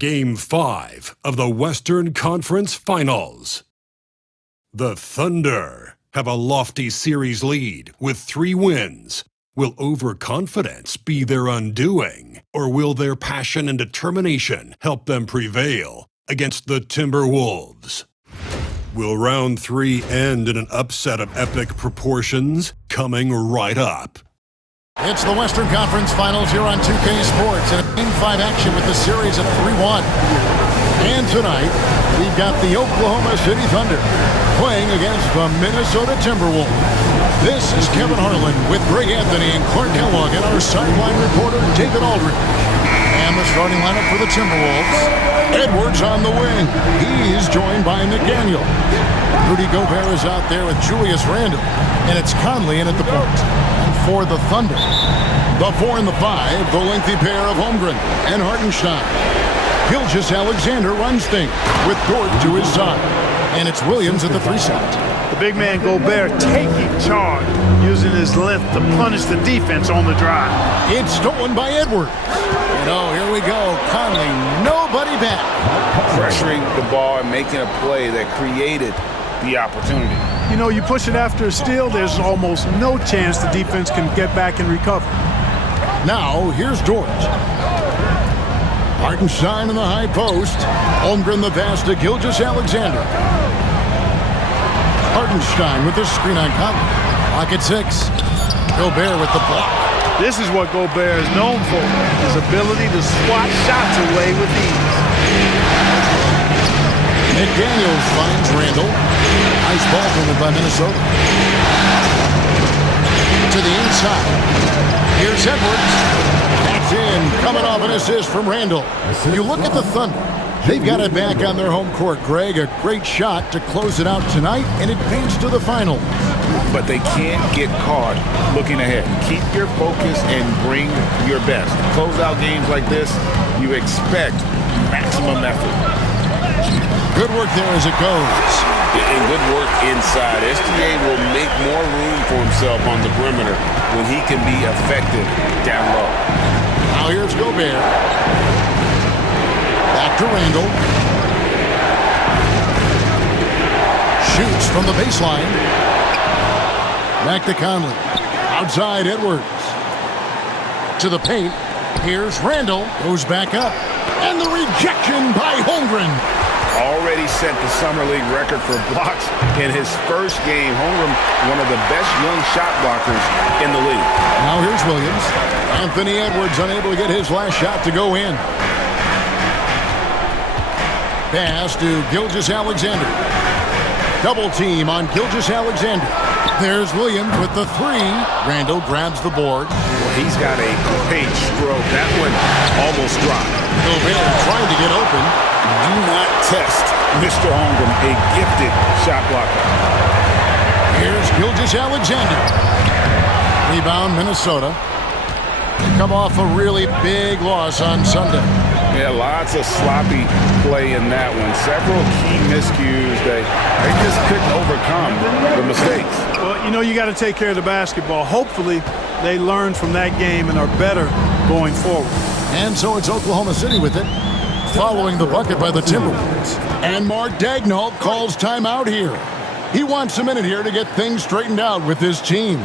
Game 5 of the Western Conference Finals. The Thunder have a lofty series lead with 3 wins. Will overconfidence be their undoing, or will their passion and determination help them prevail against the Timberwolves? Will round 3 end in an upset of epic proportions? Coming right up. It's the Western Conference Finals here on 2K Sports in Game 5 action with the series at 3-1. And tonight, we've got the Oklahoma City Thunder playing against the Minnesota Timberwolves. This is Kevin Harlan with Greg Anthony and Clark Kellogg and our sideline reporter, David Aldridge. And the starting lineup for the Timberwolves. Edwards on the wing. He's joined by McDaniel. Rudy Gobert is out there with Julius Randle. And it's Conley in at the point. And for the Thunder, the 4 and the 5, the lengthy pair of Holmgren and Hartenstein. Gilgeous-Alexander runs things with Dort to his side. And it's Williams at the 3 side. The big man Gobert taking charge, using his length to punish the defense on the drive. It's stolen by Edwards. Here we go. Conley, nobody back. Pressuring the ball and making a play that created the opportunity. You push it after a steal, there's almost no chance the defense can get back and recover. Now, here's Dort. Hartenstein in the high post. Holmgren the pass to Gilgeous-Alexander. Hartenstein with the screen on Conley. Pocket 6. Gobert with the block. This is what Gobert is known for, his ability to swat shots away with ease. McDaniels finds Randle. Nice ball movement by Minnesota. To the inside. Here's Edwards. That's in. Coming off an assist from Randle. You look at the Thunder. They've got it back on their home court, Greg. A great shot to close it out tonight and advance to the final. But they can't get caught looking ahead. Keep your focus and bring your best. Close out games like this, you expect maximum effort. Good work there as it goes. And good work inside. SGA will make more room for himself on the perimeter when he can be effective down low. Now here's Gobert. Back to Randle. Shoots from the baseline. Back to Conley. Outside Edwards. To the paint. Here's Randle. Goes back up. And the rejection by Holmgren. Already set the Summer League record for blocks in his first game. Holmgren, one of the best young shot blockers in the league. Now here's Williams. Anthony Edwards unable to get his last shot to go in. Pass to Gilgeous-Alexander. Double team on Gilgeous-Alexander. There's Williams with the 3. Randle grabs the board. Well, he's got a great stroke. That one almost dropped. Gobert trying to get open. Do not test Mr. Holmgren, a gifted shot blocker. Here's Gilgeous-Alexander. Rebound Minnesota. Come off a really big loss on Sunday. Yeah, lots of sloppy play in that one. Several key miscues. They just couldn't overcome the mistakes. Well, you got to take care of the basketball. Hopefully, they learn from that game and are better going forward. And so it's Oklahoma City with it, following the bucket by the Timberwolves. And Mark Daigneault calls timeout here. He wants a minute here to get things straightened out with his team.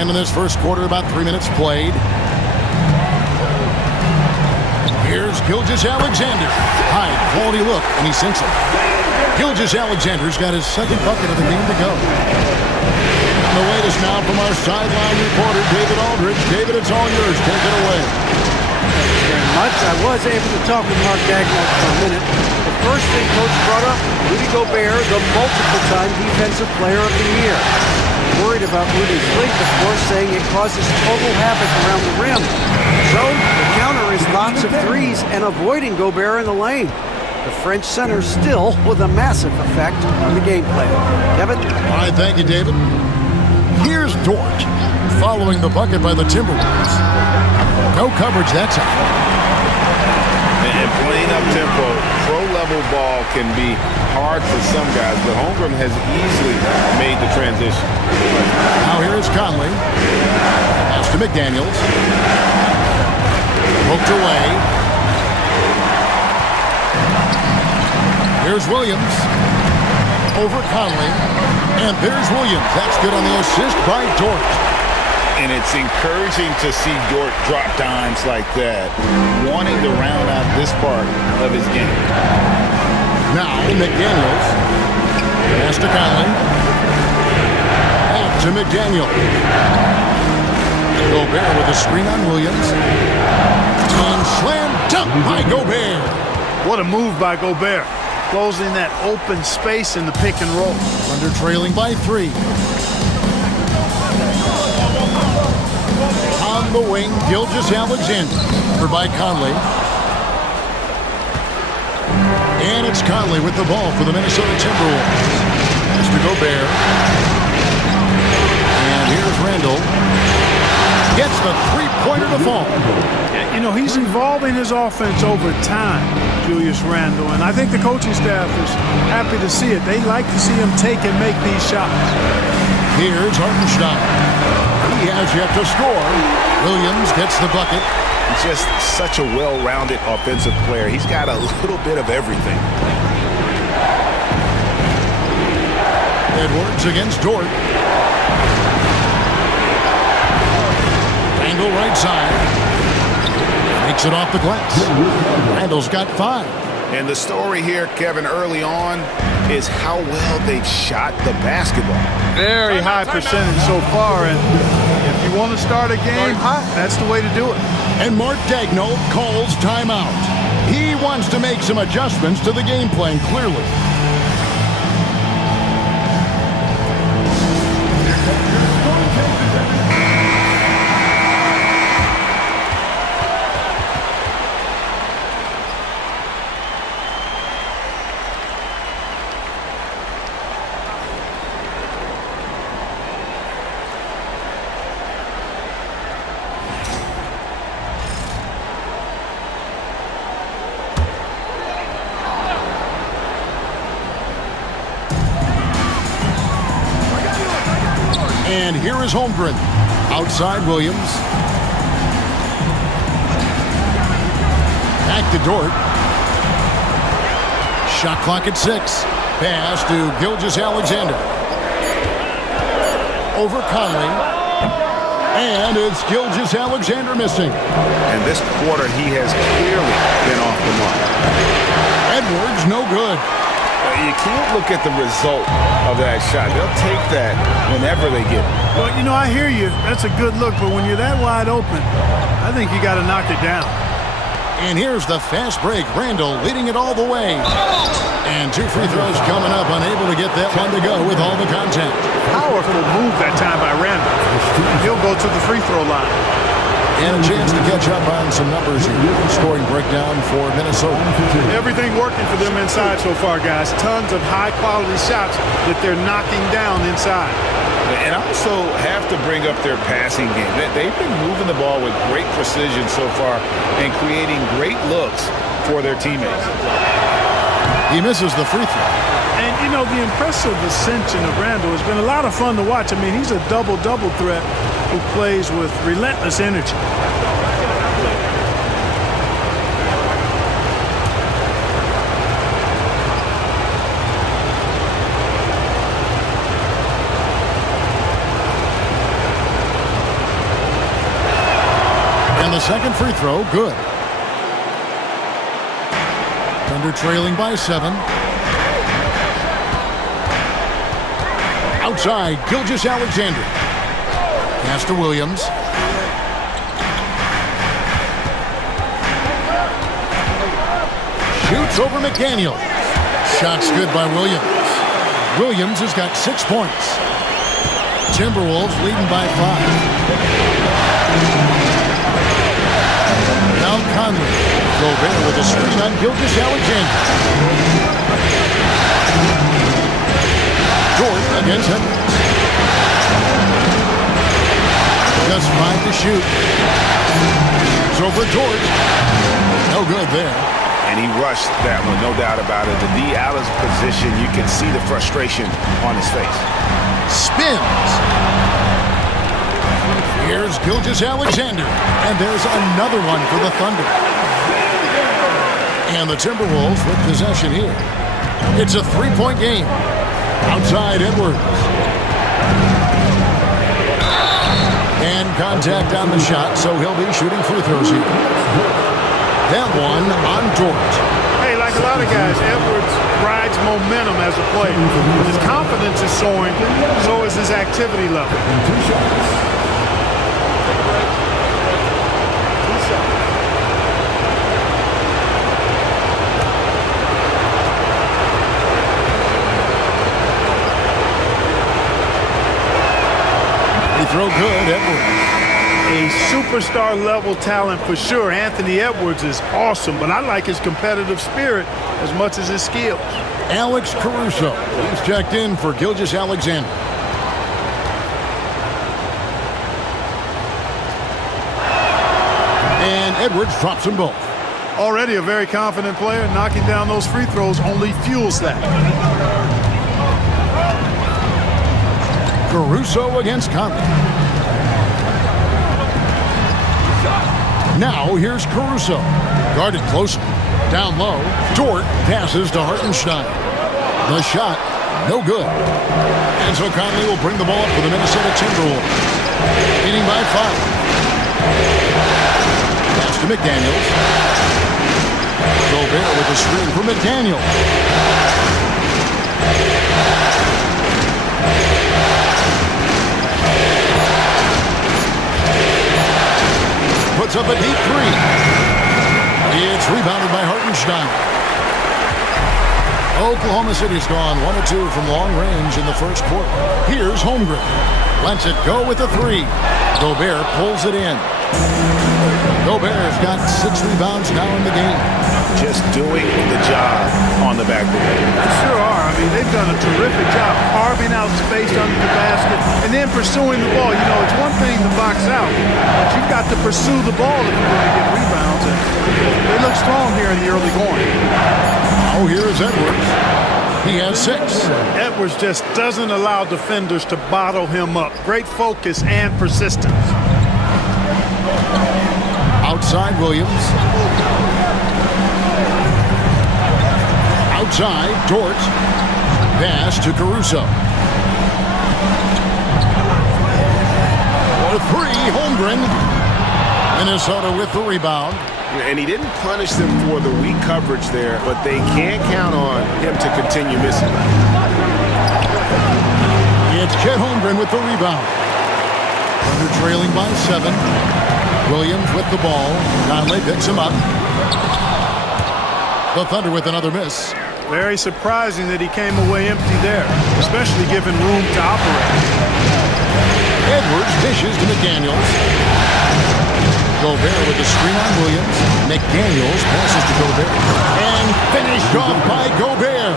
And in this first quarter, about 3 minutes played. Here's Gilgeous-Alexander. High quality look, and he sinks it. Gilgeous-Alexander's got his second bucket of the game to go. And the latest now from our sideline reporter, David Aldridge. David, it's all yours. Take it away. Thank you very much. I was able to talk with Mark Daigneault for a minute. The first thing Coach brought up, Rudy Gobert, the multiple-time Defensive Player of the Year. Worried about Rudy's length, of course, saying it causes total havoc around the rim. So the counter is lots of threes and avoiding Gobert in the lane. The French center still with a massive effect on the game plan. Kevin? All right, thank you, David. Here's Dort following the bucket by the Timberwolves. No coverage that time. And playing up tempo, pro-level ball can be hard for some guys, but Holmgren has easily made the transition. Now here is Conley. Pass to McDaniels. Poked away. Here's Williams. Over Conley. And there's Williams. That's good on the assist by Dort. And it's encouraging to see Dort drop dimes like that, wanting to round out this part of his game. Now McDaniels. Pass to Conley. Back to McDaniel. Gobert with a screen on Williams. And slam dunk by Gobert. What a move by Gobert. Closing that open space in the pick and roll. Thunder trailing by 3. On the wing, Gilgeous-Alexander. Covered by Conley. And it's Conley with the ball for the Minnesota Timberwolves. Pass to Gobert. And here's Randall. Gets the three-pointer to fall. You know, he's evolving his offense over time, Julius Randle, and I think the coaching staff is happy to see it. They like to see him take and make these shots. Here's Hartenstein. He has yet to score. Williams gets the bucket. Just such a well-rounded offensive player. He's got a little bit of everything. Edwards against Dort. Angle right side. Makes it off the glass. Randall's got 5. And the story here, Kevin, early on is how well they've shot the basketball. Very high percentage so far, and if you want to start a game, that's the way to do it. And Mark Daigneault calls timeout. He wants to make some adjustments to the game plan, clearly. And here is Holmgren. Outside Williams. Back to Dort. Shot clock at 6. Pass to Gilgeous-Alexander. Over Conley. And it's Gilgeous-Alexander missing. And this quarter, he has clearly been off the mark. Edwards, no good. You can't look at the result of that shot. They'll take that whenever they get it. Well, you know, I hear you. That's a good look, but when you're that wide open, I think you got to knock it down. And here's the fast break. Randall leading it all the way. And 2 free throws coming up, unable to get that one to go with all the contact. Powerful move that time by Randall. He'll go to the free throw line. And a chance to catch up on some numbers here. Scoring breakdown for Minnesota. Everything working for them inside so far, guys. Tons of high-quality shots that they're knocking down inside. And I also have to bring up their passing game. They've been moving the ball with great precision so far and creating great looks for their teammates. He misses the free throw. And, you know, the impressive ascension of Randall has been a lot of fun to watch. I mean, he's a double-double threat who plays with relentless energy. And the second free throw, good. Thunder trailing by 7. Outside, Gilgeous-Alexander. Pass to Williams. Shoots over McDaniel. Shot's good by Williams. Williams has got 6 points. Timberwolves leading by 5. Now Conley. Gobert with a screen on Gilgeous-Alexander. Jordan against him. Just 5 to shoot. It's over George. No good there. And he rushed that one, no doubt about it. The D. Allen's position, you can see the frustration on his face. Spins. Here's Gilgeous-Alexander. And there's another one for the Thunder. And the Timberwolves with possession here. It's a 3-point game. Outside Edwards. And contact on the shot, so he'll be shooting free throws here. That one on Dort. Hey, like a lot of guys, Edwards rides momentum as a player. His confidence is soaring, so is his activity level. They throw good, Edwards. A superstar level talent for sure. Anthony Edwards is awesome, but I like his competitive spirit as much as his skills. Alex Caruso. He's checked in for Gilgeous-Alexander. And Edwards drops them both. Already a very confident player. Knocking down those free throws only fuels that. Caruso against Conley. Now here's Caruso. Guarded closely. Down low. Dort passes to Hartenstein. The shot, no good. And so Conley will bring the ball up for the Minnesota Timberwolves. Leading by 5. Pass to McDaniels. Gobert with a screen for McDaniels. Puts up a deep 3. It's rebounded by Hartenstein. Oklahoma City's gone 1-2 from long range in the first quarter. Here's Holmgren. Lets it go with a 3. Gobert pulls it in. Gobert's got 6 rebounds now in the game. Just doing the job on the backboard. They sure are. I mean, they've done a terrific job carving out space under the basket and then pursuing the ball. You know, it's one thing to box out, but you've got to pursue the ball if you're going to get rebounds. And they look strong here in the early going. Oh, here's Edwards. He has 6. Edwards just doesn't allow defenders to bottle him up. Great focus and persistence. Outside Williams. Outside, Dort. Pass to Caruso. For 3, Holmgren. Minnesota with the rebound. And he didn't punish them for the weak coverage there, but they can't count on him to continue missing. It's Chet Holmgren with the rebound. Thunder trailing by 7. Williams with the ball. Conley picks him up. The Thunder with another miss. Very surprising that he came away empty there, especially given room to operate. Edwards dishes to McDaniels. Gobert with the screen on Williams. McDaniels passes to Gobert. And finished off by Gobert.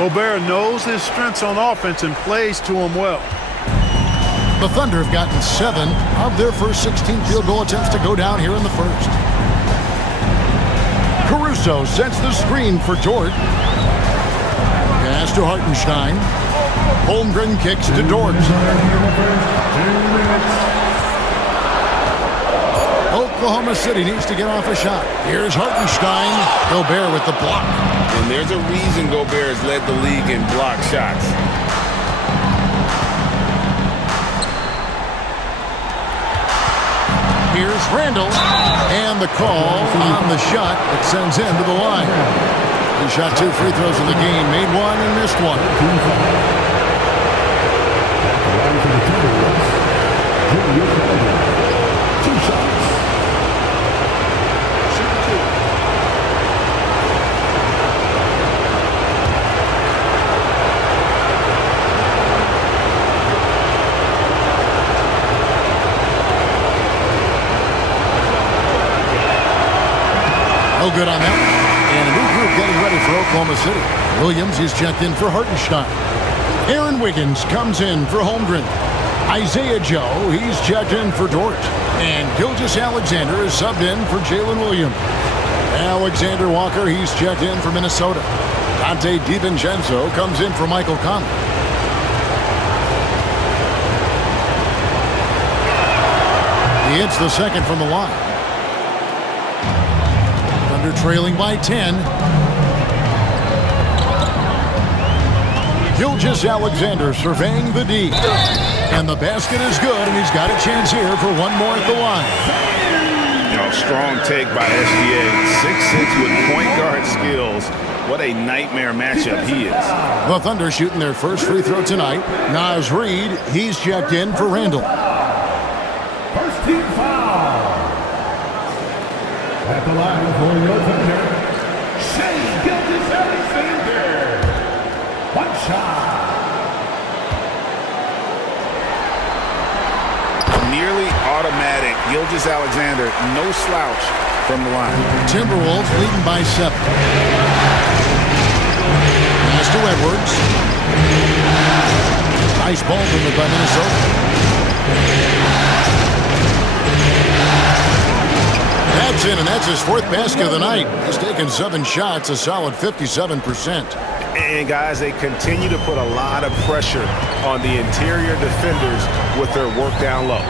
Gobert knows his strengths on offense and plays to him well. The Thunder have gotten 7 of their first 16 field goal attempts to go down here in the first. Caruso sets the screen for Dort. Pass to Hartenstein. Holmgren kicks to Dort. Oklahoma City needs to get off a shot. Here's Hartenstein. Gobert with the block. And there's a reason Gobert has led the league in block shots. Here's Randall. And the call on the shot that sends him to the line. He shot 2 free throws in the game, made 1 and missed 1. good on that one. And a new group getting ready for Oklahoma City. Williams is checked in for Hartenstein. Aaron Wiggins comes in for Holmgren. Isaiah Joe, he's checked in for Dort. And Gilgeous-Alexander is subbed in for Jalen Williams. Alexander Walker, he's checked in for Minnesota. Dante DiVincenzo comes in for Michael Conley. He hits the second from the line. Thunder trailing by 10. Gilgeous-Alexander surveying the D. And the basket is good, and he's got a chance here for one more at the line. Strong take by SGA. 6'6" with point guard skills. What a nightmare matchup he is. The Thunder shooting their first free throw tonight. Naz Reid, he's checked in for Randall. First team foul. At the line for your Thunder, Shai Gilgeous-Alexander. One shot. Nearly automatic. Gilgeous-Alexander, no slouch from the line. Timberwolves leading by 7. Pass to Edwards. Nice ball movement by Minnesota. That's in, and that's his 4th basket of the night. He's taken 7 shots, a solid 57%. And guys, they continue to put a lot of pressure on the interior defenders with their work down low.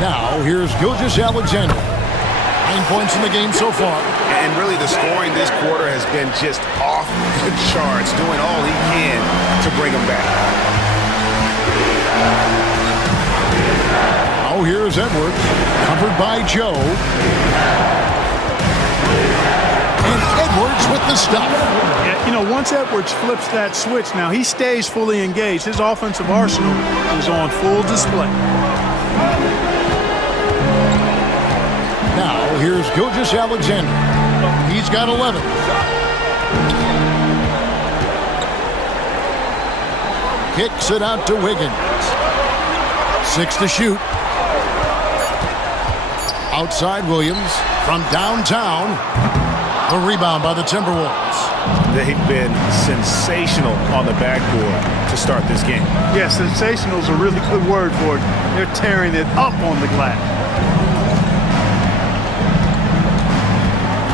Now, here's Gilgeous-Alexander. 9 points in the game so far. And really, the scoring this quarter has been just off the charts, doing all he can to bring them back. Now, here's Edwards, covered by Joe. And Edwards with the stop. Yeah, you know, once Edwards flips that switch, now he stays fully engaged. His offensive arsenal is on full display. Now, here's Gilgeous-Alexander. He's got 11. Kicks it out to Wiggins. 6 to shoot. Outside Williams from downtown. A rebound by the Timberwolves. They've been sensational on the backboard to start this game. Yeah, sensational is a really good word for it. They're tearing it up on the glass.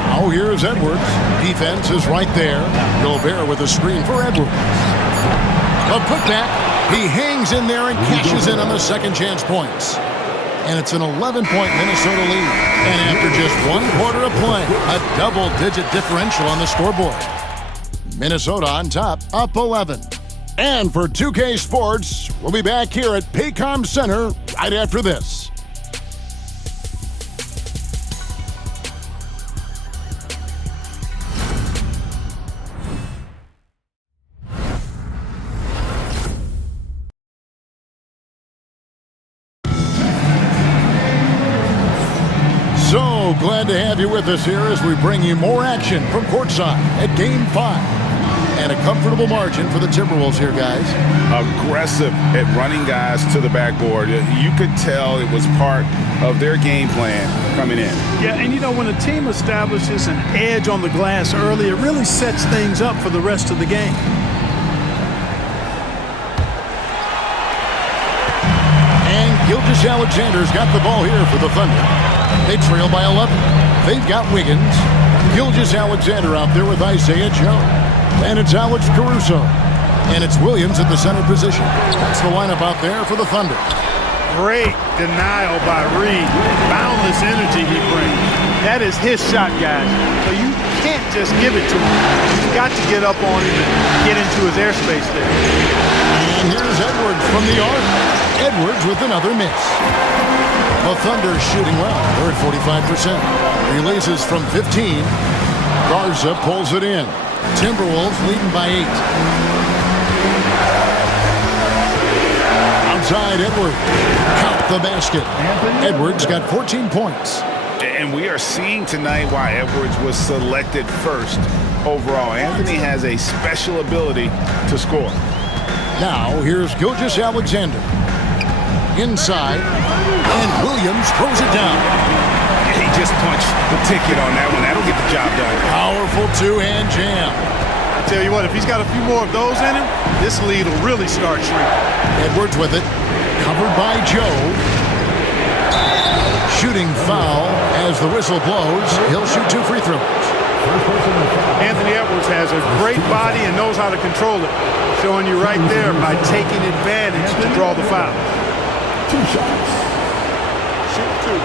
Now here's Edwards. Defense is right there. Gobert with a screen for Edwards. A putback. He hangs in there and cashes in on the second chance points. And it's an 11-point Minnesota lead. And after just 1 quarter of play, a double-digit differential on the scoreboard. Minnesota on top, up 11. And for 2K Sports, we'll be back here at Paycom Center right after this. So glad to have you with us here as we bring you more action from courtside at Game 5. And a comfortable margin for the Timberwolves here, guys. Aggressive at running guys to the backboard. You could tell it was part of their game plan coming in. Yeah, and you know, when a team establishes an edge on the glass early, it really sets things up for the rest of the game. And Gilgeous-Alexander's got the ball here for the Thunder. They trail by 11. They've got Wiggins. Gilgeous-Alexander out there with Isaiah Joe. And it's Alex Caruso. And it's Williams at the center position. That's the lineup out there for the Thunder. Great denial by Reid. Boundless energy he brings. That is his shot, guys. So you can't just give it to him. You've got to get up on him and get into his airspace there. And here's Edwards from the arc. Edwards with another miss. The Thunder shooting well. They're at 45%. Releases from 15. Garza pulls it in. Timberwolves leading by 8. Outside Edwards. Count the basket. Edwards got 14 points. And we are seeing tonight why Edwards was selected first overall. Anthony has a special ability to score. Now here's Gilgeous-Alexander. Inside. And Williams throws it down. He just punch the ticket on that one. That'll get the job done. Powerful two-hand jam. I tell you what, if he's got a few more of those in him, this lead will really start shrinking. Edwards with it. Covered by Joe. Shooting foul as the whistle blows. He'll shoot 2 free throws. Anthony Edwards has a great body and knows how to control it. Showing you right there by taking advantage to draw the foul. 2 shots. Shoot 2.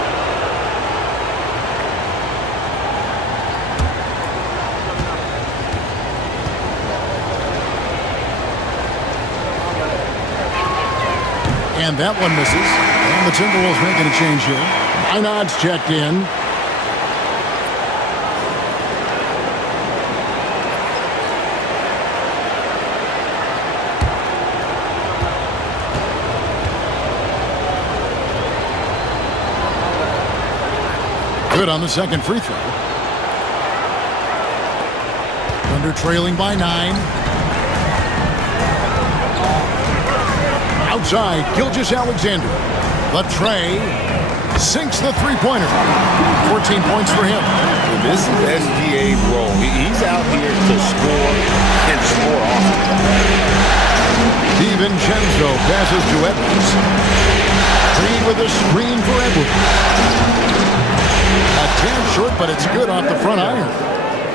And that one misses. And the Timberwolves making a change here. Inod's checked in. Good on the second free throw. Thunder trailing by 9. Outside, Gilgeous-Alexander. The tray sinks the three-pointer. 14 points for him. This is SGA's role. He's out here to score and score often. DiVincenzo passes to Edwards. Green with a screen for Edwards. A tad short, but it's good off the front iron.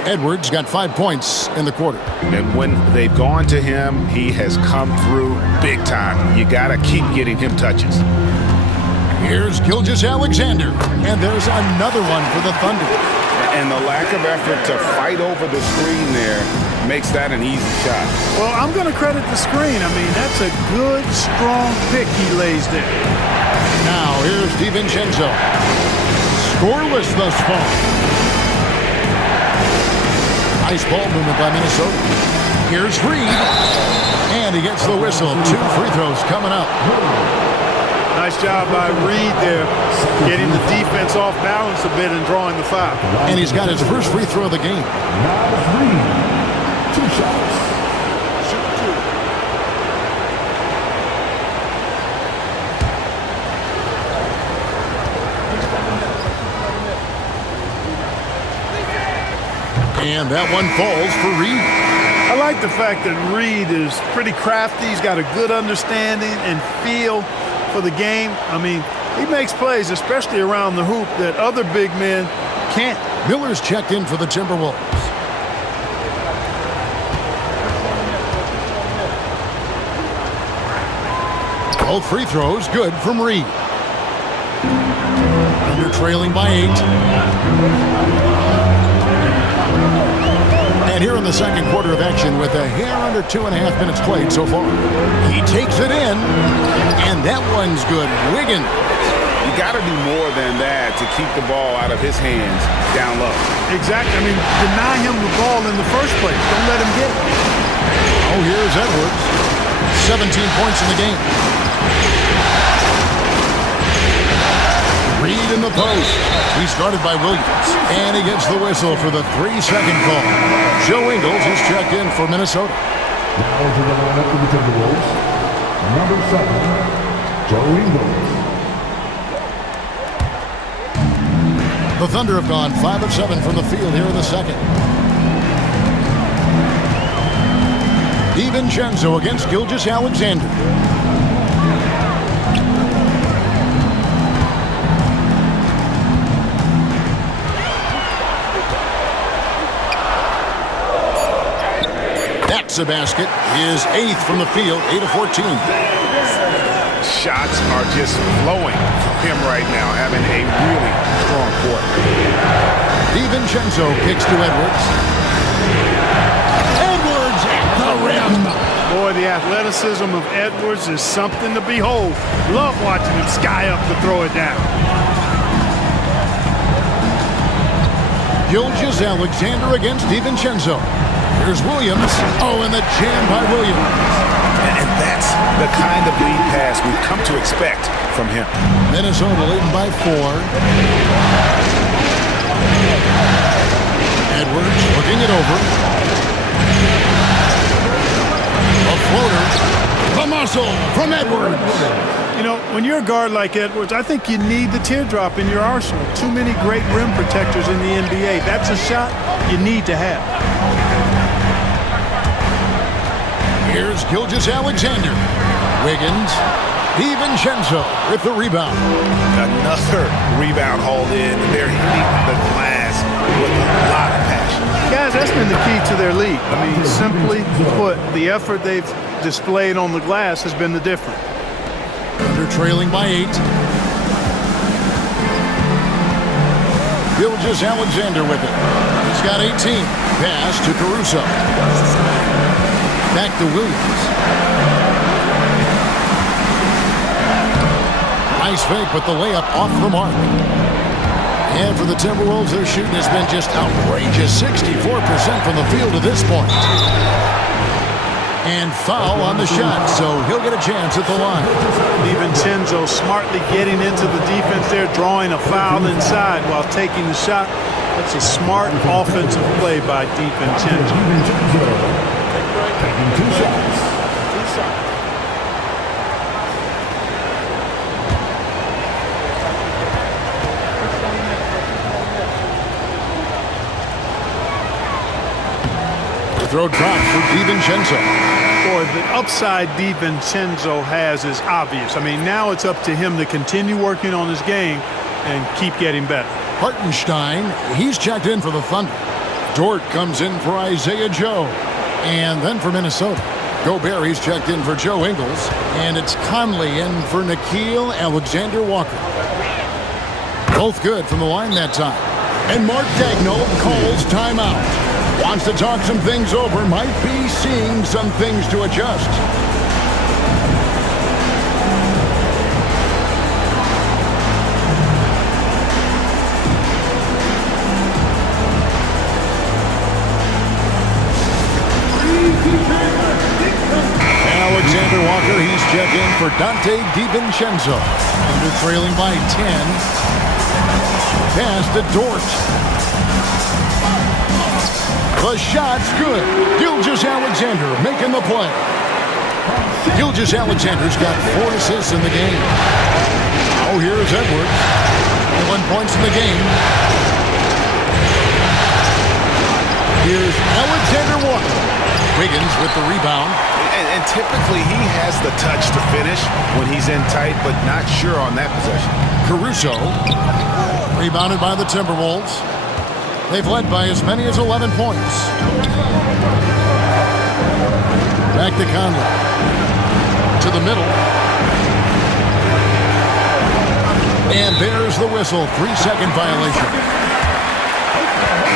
Edwards got 5 points in the quarter. And when they've gone to him, he has come through big time. You got to keep getting him touches. Here's Gilgeous-Alexander. And there's another one for the Thunder. And the lack of effort to fight over the screen there makes that an easy shot. Well, I'm going to credit the screen. I mean, that's a good, strong pick he lays there. Now, here's DiVincenzo. Scoreless thus far. Nice ball movement by Minnesota. Here's Reed. And he gets the whistle. 2 free throws coming up. Nice job by Reed there, getting the defense off balance a bit and drawing the foul. And he's got his first free throw of the game. Now Reed. 2 shots. Shoot 2. And that one falls for Reed. I like the fact that Reed is pretty crafty. He's got a good understanding and feel for the game. I mean, he makes plays, especially around the hoop, that other big men can't. Miller's checked in for the Timberwolves. Both free throws good from Reed. Under trailing by 8. And here in the second quarter of action with a hair under 2.5 minutes played so far. He takes it in, and that one's good. Wiggins. You got to do more than that to keep the ball out of his hands down low. Exactly. I mean, deny him the ball in the first place. Don't let him get it. Oh, here's Edwards. 17 points in the game. Reed in the post. He's guarded by Williams. And he gets the whistle for the 3-second call. Joe Ingles is checked in for Minnesota. Now to the lineup for the Timberwolves. Number 7, Joe Ingles. The Thunder have gone 5 of 7 from the field here in the second. DiVincenzo against Gilgeous-Alexander. That's a basket. His 8th from the field, 8 of 14. Shots are just flowing from him right now, having a really strong quarter. DiVincenzo kicks to Edwards. Edwards at the rim. Boy, the athleticism of Edwards is something to behold. Love watching him sky up to throw it down. Gilgeous-Alexander against DiVincenzo. Here's Williams. Oh, and the jam by Williams. And that's the kind of lead pass we've come to expect from him. Minnesota leading by 4. Edwards looking it over. A floater. The muscle from Edwards. You know, when you're a guard like Edwards, I think you need the teardrop in your arsenal. Too many great rim protectors in the NBA. That's a shot you need to have. Here's Gilgeous-Alexander. Wiggins. DiVincenzo with the rebound. Another rebound hauled in. They're hitting the glass with a lot of passion. Guys, that's been the key to their lead. I mean, simply put, the effort they've displayed on the glass has been the difference. Thunder trailing by 8. Gilgeous-Alexander with it. He's got 18. Pass to Caruso. Back to Williams. Nice fake, but the layup off the mark. And for the Timberwolves, their shooting has been just outrageous. 64% from the field to this point. And foul on the shot, so he'll get a chance at the line. DiVincenzo smartly getting into the defense there, drawing a foul inside while taking the shot. That's a smart offensive play by DiVincenzo. Taking 2 shots. The throw drops for DiVincenzo. Boy, the upside DiVincenzo has is obvious. I mean, now it's up to him to continue working on his game and keep getting better. Hartenstein, he's checked in for the Thunder. Dort comes in for Isaiah Joe. And then for Minnesota, Gobert, he's checked in for Joe Ingles. And it's Conley in for Nickeil Alexander-Walker. Both good from the line that time. And Mark Daigneault calls timeout. Wants to talk some things over, might be seeing some things to adjust. Alexander Walker, he's checked in for Dante DiVincenzo. Under trailing by 10. Pass to Dort. The shot's good. Gilgeous-Alexander making the play. Gilgeous-Alexander's got 4 assists in the game. Oh, here's Edwards. 11 points in the game. Here's Alexander Walker. Wiggins with the rebound. And typically he has the touch to finish when he's in tight, but not sure on that possession. Caruso. Rebounded by the Timberwolves. They've led by as many as 11 points. Back to Conley. To the middle. And there's the whistle. 3-second violation.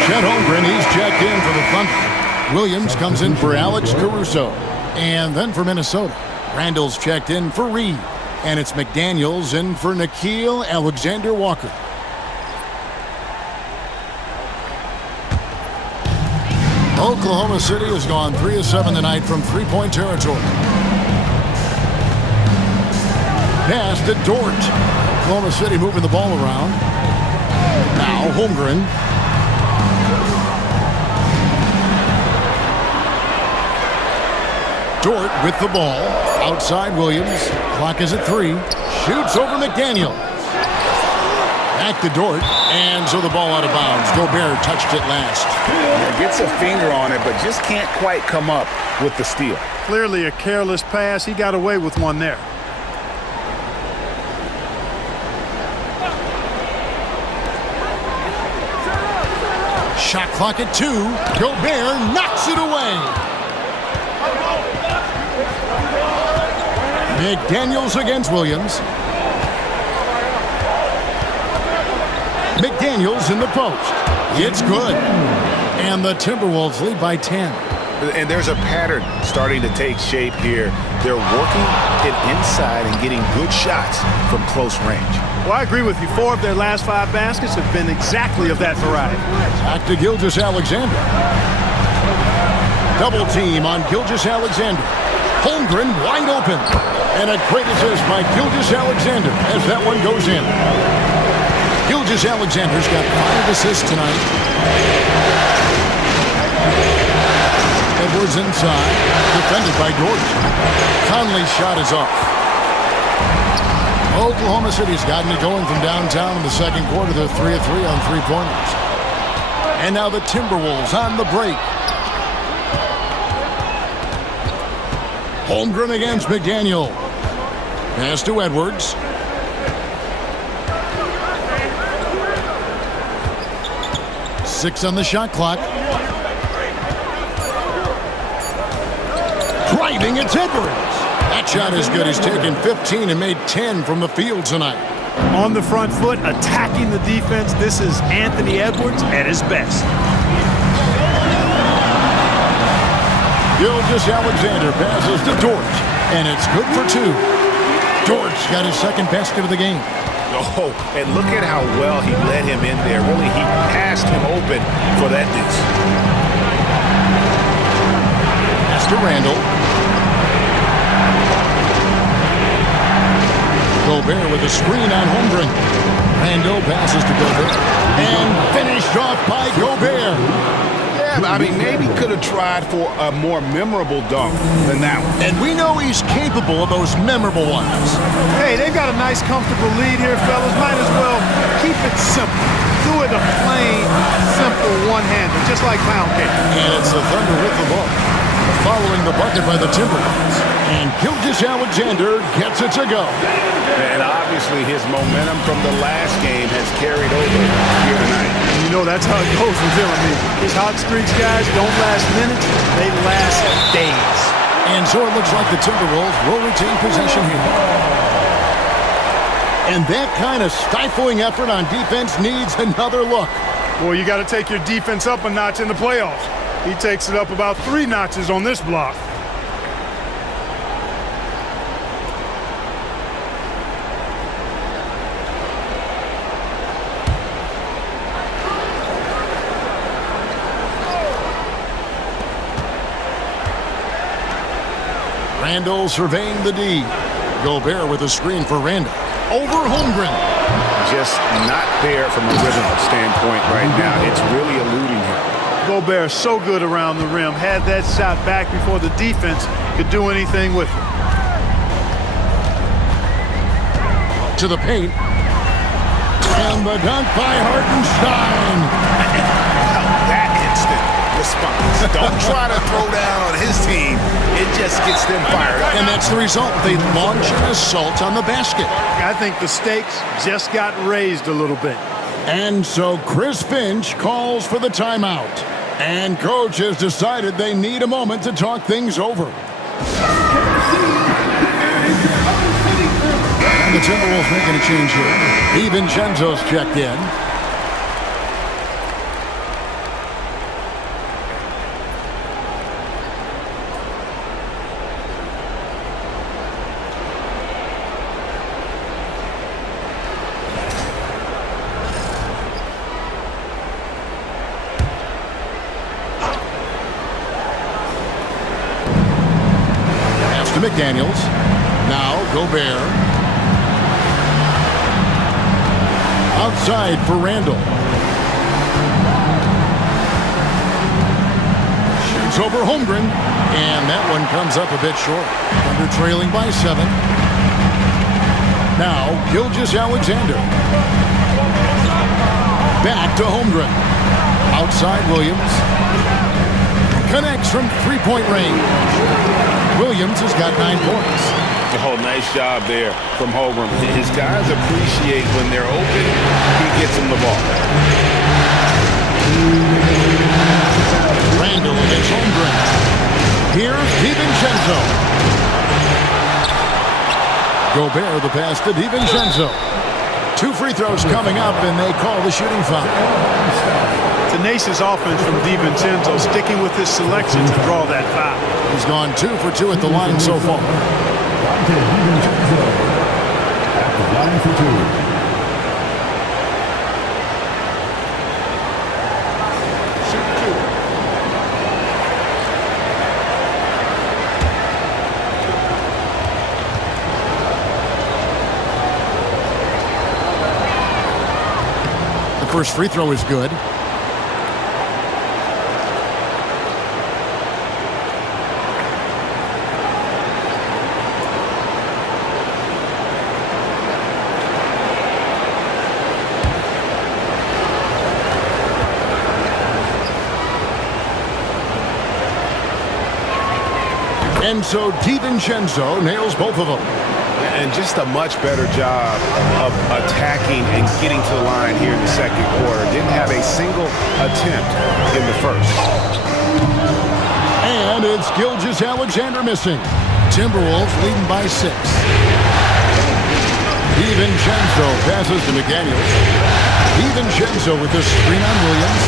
Chet Holmgren, he's checked in for the Thunder. Williams comes in for Alex Caruso. And then for Minnesota, Randall's checked in for Reed. And it's McDaniels in for Nickeil Alexander-Walker. Oklahoma City has gone 3 of 7 tonight from three-point territory. Pass to Dort. Oklahoma City moving the ball around. Now Holmgren. Dort with the ball. Outside Williams. Clock is at 3. Shoots over McDaniel. Back to Dort. And so the ball out of bounds. Gobert touched it last. Gets a finger on it, but just can't quite come up with the steal. Clearly a careless pass. He got away with one there. Shot clock at 2. Gobert knocks it away. McDaniels against Williams. McDaniels in the post. It's good. And the Timberwolves lead by 10. And there's a pattern starting to take shape here. They're working it inside and getting good shots from close range. Well, I agree with you. 4 of their last 5 baskets have been exactly of that variety. Back to Gilgeous-Alexander. Double team on Gilgeous-Alexander. Holmgren wide open. And a great assist by Gilgeous-Alexander as that one goes in. Gilgeous-Alexander's got 5 assists tonight. Edwards inside, defended by Dort. Conley's shot is off. Oklahoma City's gotten it going from downtown in the second quarter. They're 3 of 3 on three-pointers. And now the Timberwolves on the break. Holmgren against McDaniel. Pass to Edwards. Six on the shot clock. Driving, it's Edwards. That shot is good. He's taken 15 and made 10 from the field tonight. On the front foot, attacking the defense. This is Anthony Edwards at his best. Gilgeous-Alexander passes to Dort, and it's good for two. Dort's got his second basket of the game. Oh, and look at how well he let him in there. Really, he passed him open for that deuce. Pass to Randall. Gobert with a screen on Holmgren. Randall passes to Gobert. And finished off by Gobert. Yeah, I mean, maybe could have tried for a more memorable dunk than that one. And we know he's capable of those memorable ones. Hey, they've got a nice, comfortable lead here, fellas. Might as well keep it simple. Do it a plain, simple one-hander, just like pound cake. And it's the Thunder with the ball, following the bucket by the Timberwolves. And Gilgeous-Alexander gets it to go. And obviously his momentum from the last game has carried over here tonight. You know, that's how it goes with him. I mean, his hot streaks, guys, don't last minutes. They last days. And so it looks like the Timberwolves will retain possession here. And that kind of stifling effort on defense needs another look. Well, you got to take your defense up a notch in the playoffs. He takes it up about 3 notches on this block. Randall surveying the D. Gobert with a screen for Randall. Over Holmgren. Just not there from a rhythm standpoint right now. It's really eluding him. Gobert so good around the rim. Had that shot back before the defense could do anything with it. To the paint. And the dunk by Hartenstein. That instant response. Don't try to throw down on his team. It just gets them fired up. And that's the result. They launch an assault on the basket. I think the stakes just got raised a little bit. And so Chris Finch calls for the timeout. And coach has decided they need a moment to talk things over. And the Timberwolves making a change here. DiVincenzo's checked in. McDaniels. Now Gobert. Outside for Randall. Shoots over Holmgren. And that one comes up a bit short. Thunder trailing by 7. Now Gilgeous-Alexander. Back to Holmgren. Outside Williams. Connects from three-point range. Williams has got 9 points. Oh, nice job there from Holmgren. His guys appreciate when they're open, he gets them the ball. Randall against Holmgren. Here's DiVincenzo. Gobert the pass to DiVincenzo. 2 free throws coming up, and they call the shooting foul. Tenacious offense from DiVincenzo, sticking with his selection to draw that foul. He's gone 2 for 2 at the line so far. At the line for 2. The first free throw is good. And so DiVincenzo nails both of them. And just a much better job of attacking and getting to the line here in the second quarter. Didn't have a single attempt in the first. And it's Gilgeous-Alexander missing. Timberwolves leading by 6. DiVincenzo passes to McDaniels. DiVincenzo with the screen on Williams.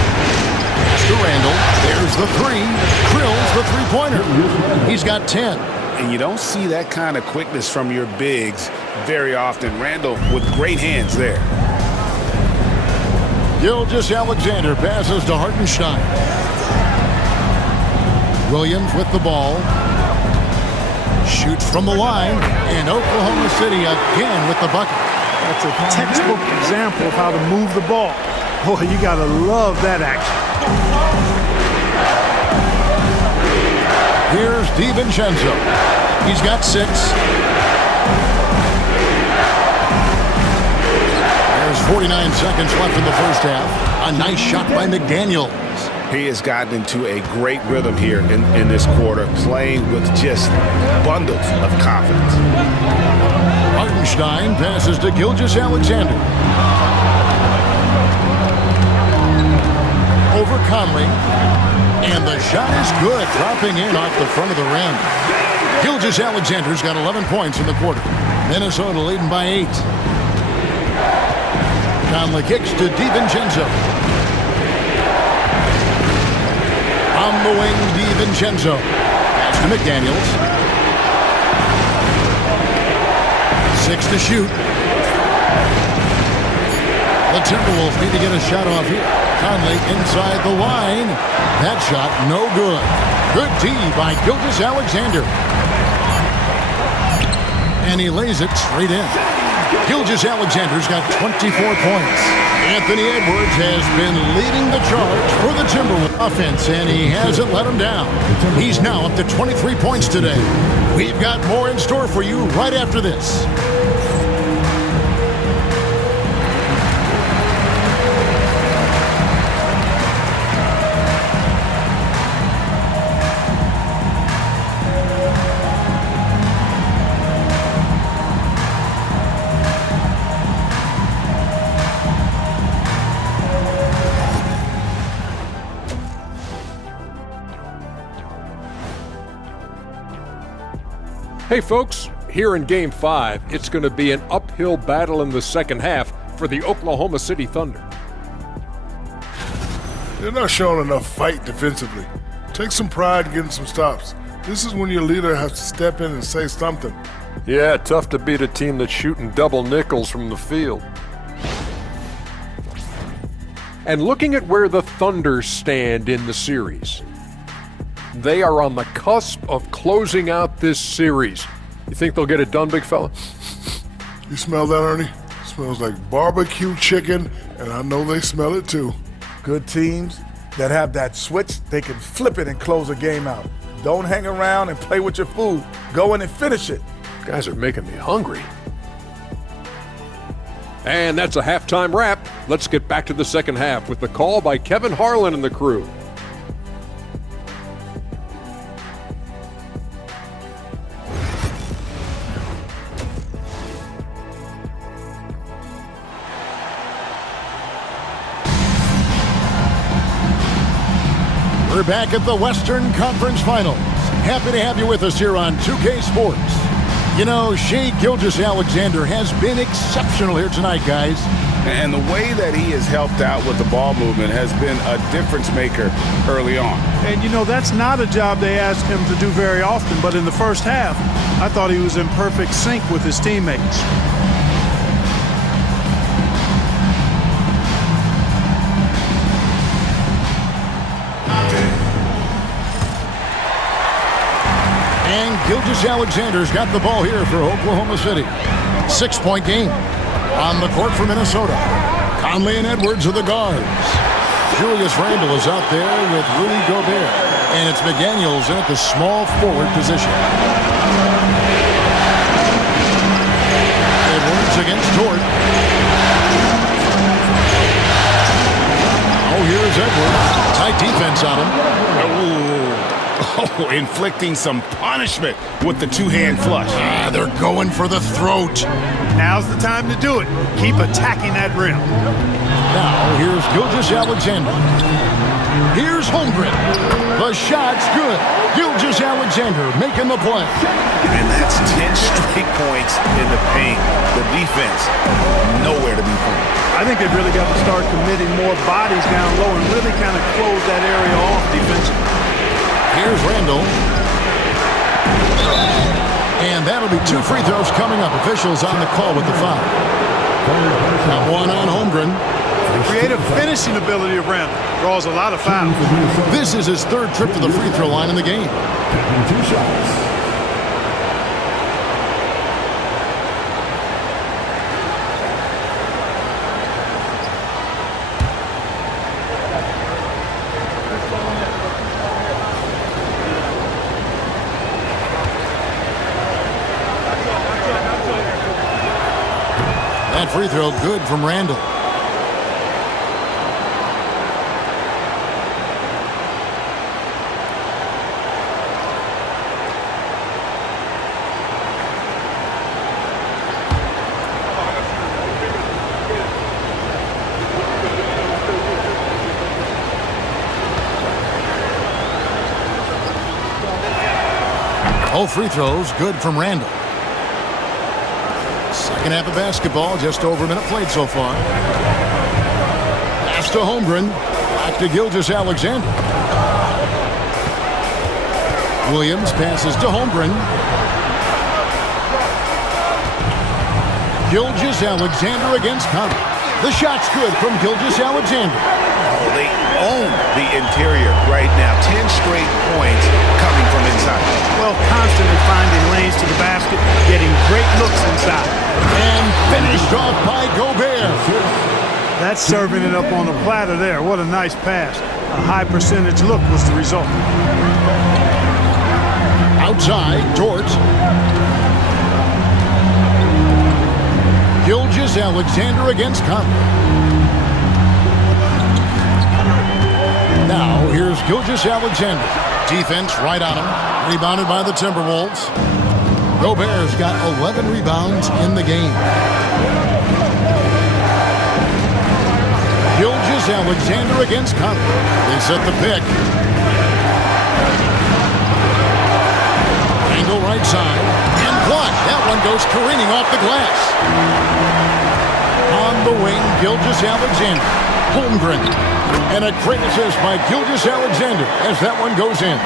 It's to Randall. There's the 3. Drills the three-pointer. He's got 10. And you don't see that kind of quickness from your bigs very often. Randall with great hands there. Gilgeous-Alexander passes to Hartenstein. Williams with the ball. Shoots from the line. And Oklahoma City again with the bucket. That's a textbook example of how to move the ball. Boy, you got to love that action. Here's DiVincenzo. He's got 6. There's 49 seconds left in the first half. A nice shot by McDaniels. He has gotten into a great rhythm here in this quarter, playing with just bundles of confidence. Hartenstein passes to Gilgeous-Alexander. Over Conley. And the shot is good, dropping in off the front of the rim. Gilgeous-Alexander's got 11 points in the quarter. Minnesota leading by 8. Conley kicks to DiVincenzo. On the wing, DiVincenzo. Pass to McDaniels. 6 to shoot. The Timberwolves need to get a shot off here. Conley inside the line. That shot no good. Good D by Gilgeous-Alexander. And he lays it straight in. Gilgeous-Alexander's got 24 points. Anthony Edwards has been leading the charge for the Timberwolves offense, and he hasn't let him down. He's now up to 23 points today. We've got more in store for you right after this. Hey folks, here in Game 5, it's going to be an uphill battle in the second half for the Oklahoma City Thunder. They're not showing enough fight defensively. Take some pride in getting some stops. This is when your leader has to step in and say something. Yeah, tough to beat a team that's shooting double nickels from the field. And looking at where the Thunder stand in the series, they are on the cusp of closing out this series. You think they'll get it done, big fella? You smell that, Ernie? It smells like barbecue chicken, and I know they smell it too. Good teams that have that switch, they can flip it and close a game out. Don't hang around and play with your food. Go in and finish it. Guys are making me hungry. And that's a halftime wrap. Let's get back to the second half with the call by Kevin Harlan and the crew. We're back at the Western Conference Finals. Happy to have you with us here on 2K Sports. You know, Shai Gilgeous-Alexander has been exceptional here tonight, guys. And the way that he has helped out with the ball movement has been a difference maker early on. And, you know, that's not a job they ask him to do very often, but in the first half, I thought he was in perfect sync with his teammates. And Gilgeous-Alexander's got the ball here for Oklahoma City. 6-point game. On the court for Minnesota, Conley and Edwards are the guards. Julius Randle is out there with Rudy Gobert. And it's McDaniels in at the small forward position. Edwards against Dort. Oh, here's Edwards. Tight defense on him. Oh, inflicting some punishment with the two-hand flush. They're going for the throat. Now's the time to do it. Keep attacking that rim. Now, here's Gilgeous-Alexander. Here's Holmgren. The shot's good. Gilgeous-Alexander making the play. And that's 10 straight points in the paint. The defense, nowhere to be found. I think they've really got to start committing more bodies down low and really kind of close that area off defensively. Here's Randall. And that'll be 2 free throws coming up. Officials on the call with the foul. One on Holmgren. The creative finishing ability of Randall draws a lot of fouls. This is his 3rd trip to the free throw line in the game. 2 shots. That free throw good from Randall. All free throws good from Randall. Second half of basketball, just over a minute played so far. Pass to Holmgren. Back to Gilgeous-Alexander. Williams passes to Holmgren. Gilgeous-Alexander against Conley. The shot's good from Gilgeous-Alexander. Oh, they own the interior right now. 10 straight points coming from inside. Well, constantly finding lanes to the basket, getting great looks inside. And finished off by Gobert. That's serving it up on a platter there. What a nice pass. A high percentage look was the result. Outside, Dort. Gilgeous-Alexander against Conley. Now, here's Gilgeous-Alexander. Defense right on him. Rebounded by the Timberwolves. Gobert's got 11 rebounds in the game. Gilgeous-Alexander against Conley. They set the pick. Angle right side. And blocked. That one goes careening off the glass. On the wing, Gilgeous-Alexander. Holmgren. And a great assist by Gilgeous-Alexander as that one goes in.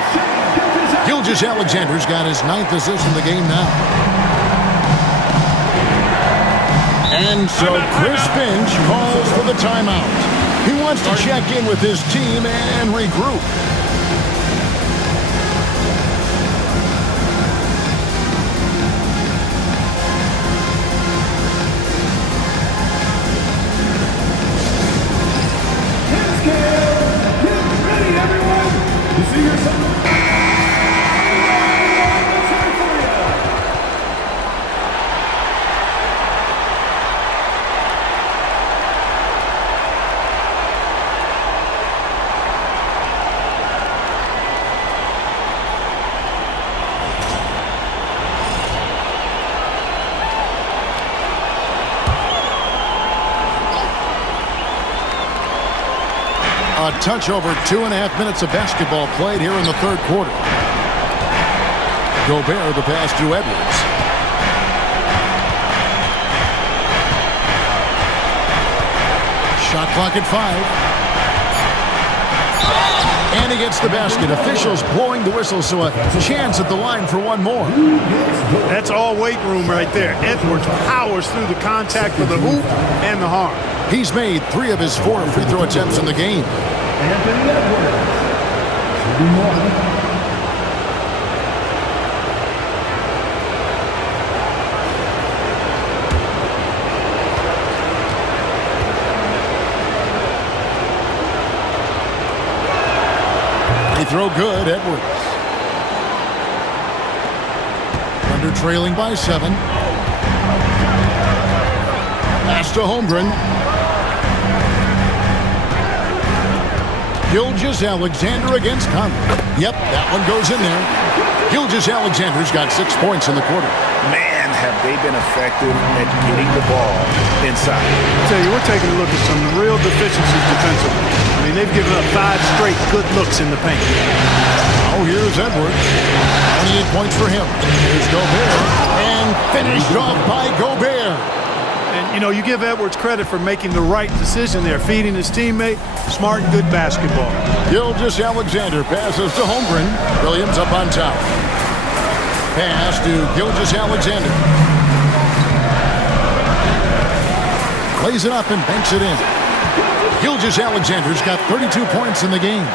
Gilgeous-Alexander's got his 9th assist in the game now. And so Chris Finch calls for the timeout. He wants to check in with his team and regroup. A touch over 2.5 minutes of basketball played here in the 3rd quarter. Gobert the pass to Edwards. Shot clock at 5. And he gets the basket. Officials blowing the whistle, so a chance at the line for one more. That's all weight room right there. Edwards powers through the contact with the hoop and the harm. He's made 3 of his 4 free throw attempts in the game. Anthony Edwards. Should be more. They throw good, Edwards. Under trailing by 7. Pass to Holmgren. Gilgeous-Alexander against Conley. Yep, that one goes in there. Gilgeous-Alexander's got 6 points in the quarter. Man, have they been effective at getting the ball inside. I tell you, we're taking a look at some real deficiencies defensively. I mean, they've given up 5 straight good looks in the paint. Oh, here's Edwards. 28 points for him. Here's Gobert. And finished off by Gobert. And, you know, you give Edwards credit for making the right decision there, feeding his teammate. Smart, good basketball. Gilgeous-Alexander passes to Holmgren. Williams up on top. Pass to Gilgeous-Alexander. Plays it up and banks it in. Gilgeous-Alexander's got 32 points in the game.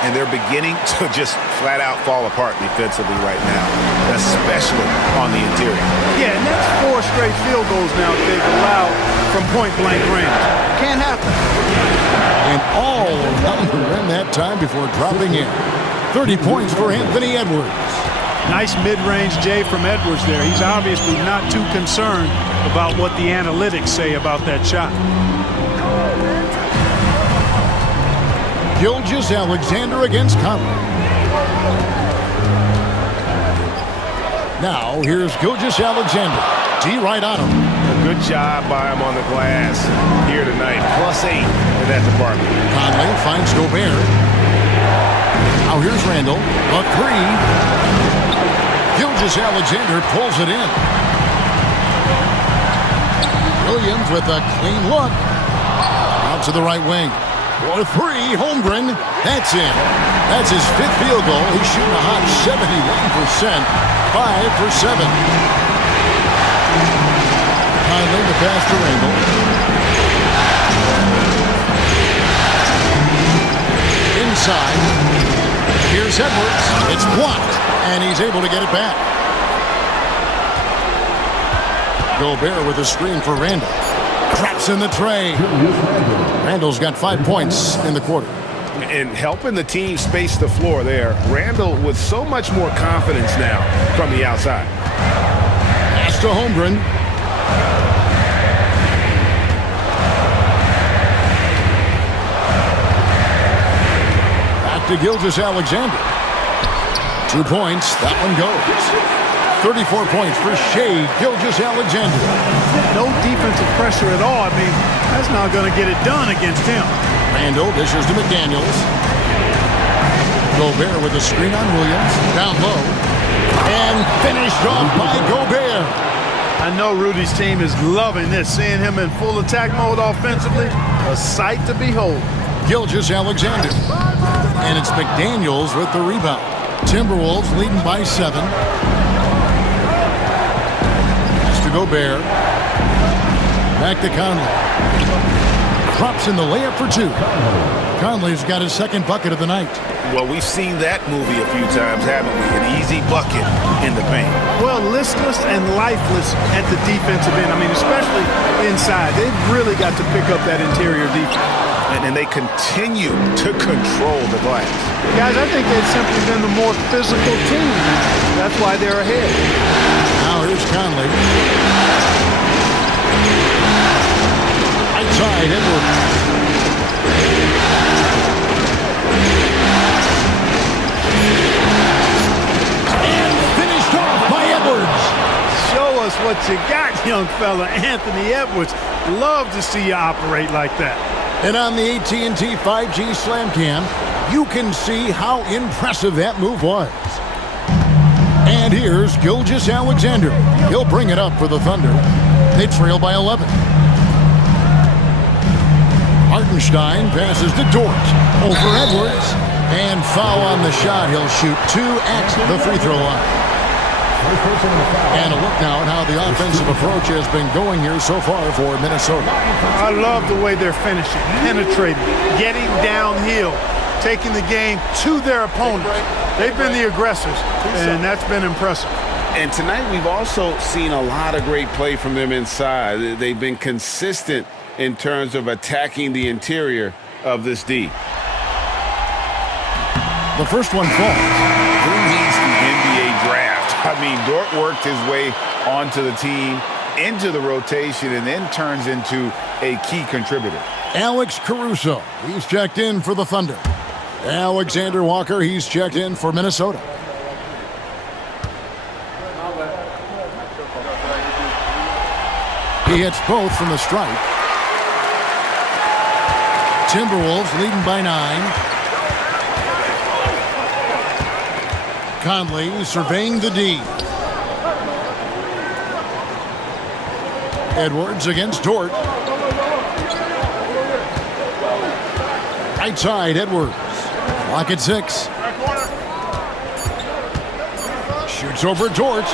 And they're beginning to just flat out fall apart defensively right now, especially on the interior. Yeah, and that's 4 straight field goals now that they've allowed from point-blank range. Can't happen. And all around the rim that time before dropping in. 30 points for Anthony Edwards. Nice mid-range J from Edwards there. He's obviously not too concerned about what the analytics say about that shot. Gilgeous-Alexander against Conley. Now, here's Gilgeous-Alexander. D right on him. A good job by him on the glass here tonight. +8 in that department. Conley finds Gobert. Now here's Randall. A 3. Gilgeous-Alexander pulls it in. Williams with a clean look. Out to the right wing. For 3, Holmgren. That's in. That's his 5th field goal. He's shooting a hot 71%. 5 for 7. Conley the pass to Randall. Inside. Here's Edwards. It's blocked. And he's able to get it back. Gobert with a screen for Randall. Traps in the tray. Randall's got 5 points in the quarter. And helping the team space the floor there. Randall with so much more confidence now from the outside. Pass to Holmgren. Back to Gilgeous-Alexander. 2 points. That one goes. 34 points for Shai Gilgeous-Alexander. No defensive pressure at all. I mean, that's not going to get it done against him. Randall dishes to McDaniels. Gobert with a screen on Williams. Down low. And finished off by Gobert. I know Rudy's team is loving this, seeing him in full attack mode offensively. A sight to behold. Gilgeous-Alexander. And it's McDaniels with the rebound. Timberwolves leading by 7. Gobert. Back to Conley. Drops in the layup for 2. Conley's got his 2nd bucket of the night. Well, we've seen that movie a few times, haven't we? An easy bucket in the paint. Well, listless and lifeless at the defensive end. I mean, especially inside. They've really got to pick up that interior defense. And they continue to control the glass. Guys, I think they've simply been the more physical team. That's why they're ahead. Now here's Conley. Outside Edwards. And finished off by Edwards. Show us what you got, young fella. Anthony Edwards. Love to see you operate like that. And on the AT&T 5G Slam Cam, you can see how impressive that move was. And here's Gilgeous-Alexander. He'll bring it up for the Thunder. They trail by 11. Hartenstein passes to Dort. Over Edwards. And foul on the shot. He'll shoot 2 at the free throw line. And a look now at how the offensive approach has been going here so far for Minnesota. I love the way they're finishing, penetrating, getting downhill, taking the game to their opponents. They've been the aggressors, and that's been impressive. And tonight we've also seen a lot of great play from them inside. They've been consistent in terms of attacking the interior of this D. The first one falls. Who needs the NBA draft? I mean, Dort worked his way onto the team, into the rotation, and then turns into a key contributor. Alex Caruso. He's checked in for the Thunder. Alexander Walker, he's checked in for Minnesota. He hits both from the stripe. Timberwolves leading by 9. Conley surveying the D. Edwards against Dort. Right side, Edwards. Lock at 6. Shoots over Dort.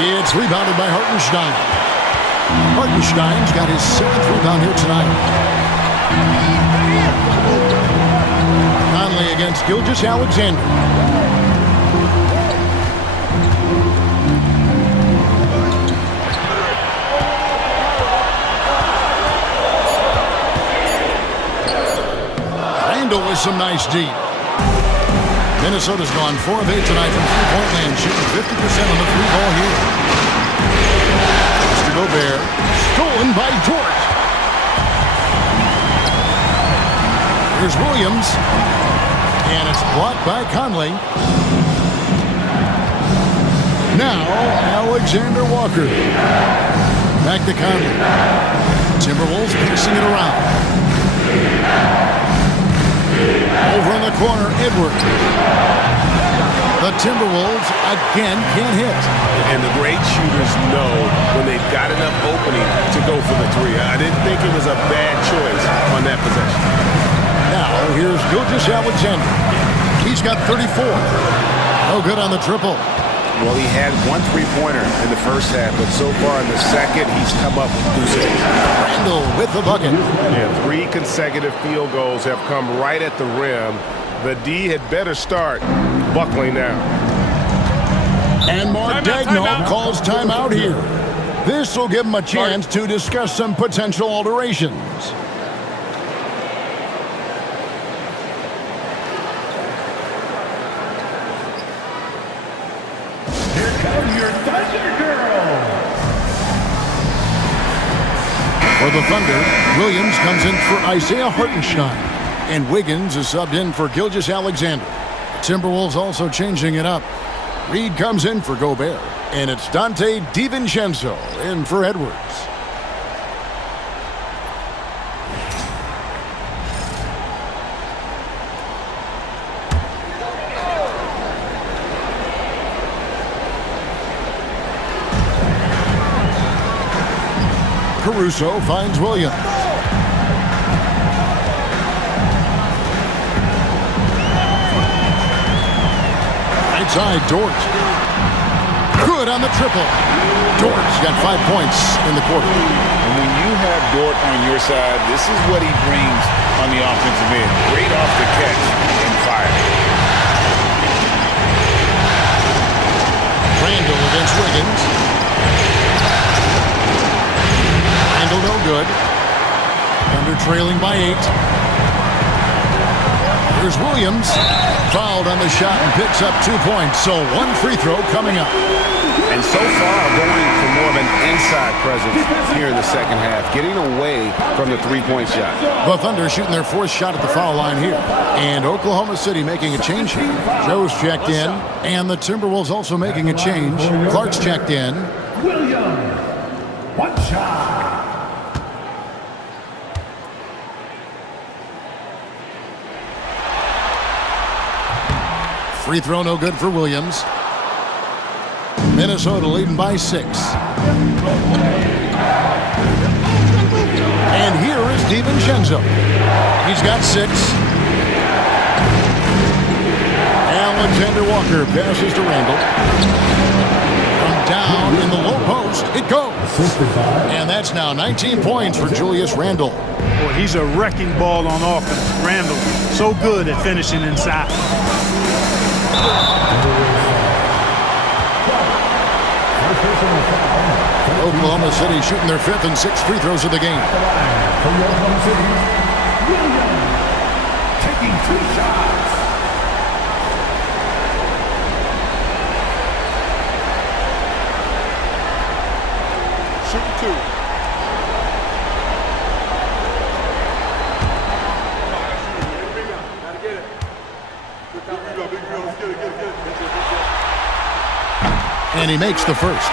It's rebounded by Hartenstein. Hartenstein's got his 7th rebound here tonight. Conley against Gilgeous-Alexander. Randall with some nice deep. Minnesota's gone 4 of 8 tonight from three-point land, shooting 50% on the three ball here. Mr. Gobert, stolen by Dort. Here's Williams, and it's blocked by Conley. Now, Alexander Walker. Back to Conley. Timberwolves passing it around. Over in the corner, Edwards. The Timberwolves again can't hit. And the great shooters know when they've got enough opening to go for the three. I didn't think it was a bad choice on that possession. Now, here's Gilgeous-Alexander. He's got 34. No good on the triple. Well, he had 1 3-pointer in the first half, but so far in the second, he's come up with 2 saves. Randall with the bucket. And 3 consecutive field goals have come right at the rim. The D had better start buckling now. And Mark Daigneault calls timeout here. This will give him a chance to discuss some potential alterations. For the Thunder, Williams comes in for Isaiah Hartenstein. And Wiggins is subbed in for Gilgeous-Alexander. Timberwolves also changing it up. Reed comes in for Gobert. And it's Dante DiVincenzo in for Edwards. Caruso finds Williams. Right side, Dort. Good on the triple. Dort's got 5 points in the quarter. And when you have Dort on your side, this is what he brings on the offensive end. Great off the catch and fire. Randall against Wiggins. Randall no good. Thunder trailing by 8. Here's Williams. Fouled on the shot and picks up 2 points. So 1 free throw coming up. And so far, going for more of an inside presence here in the second half, getting away from the three-point shot. The Thunder shooting their 4th shot at the foul line here. And Oklahoma City making a change here. Joe's checked in. And the Timberwolves also making a change. Clark's checked in. Williams, 1 shot. Free throw no good for Williams. Minnesota leading by 6. And here is DiVincenzo. He's got 6. Alexander Walker passes to Randall. From down in the low post, it goes. And that's now 19 points for Julius Randle. Boy, he's a wrecking ball on offense. Randall, so good at finishing inside. Oklahoma City shooting their 5th and 6th free throws of the game. Williams taking 2 shots. Shooting 2. Gotta get it. And he makes the first.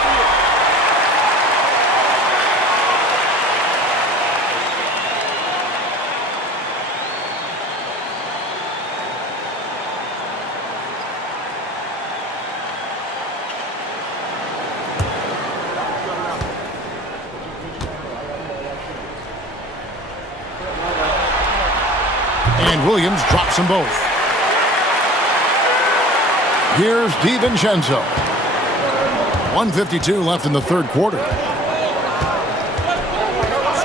And Williams drops them both. Here's DiVincenzo. 1:52 left in the third quarter.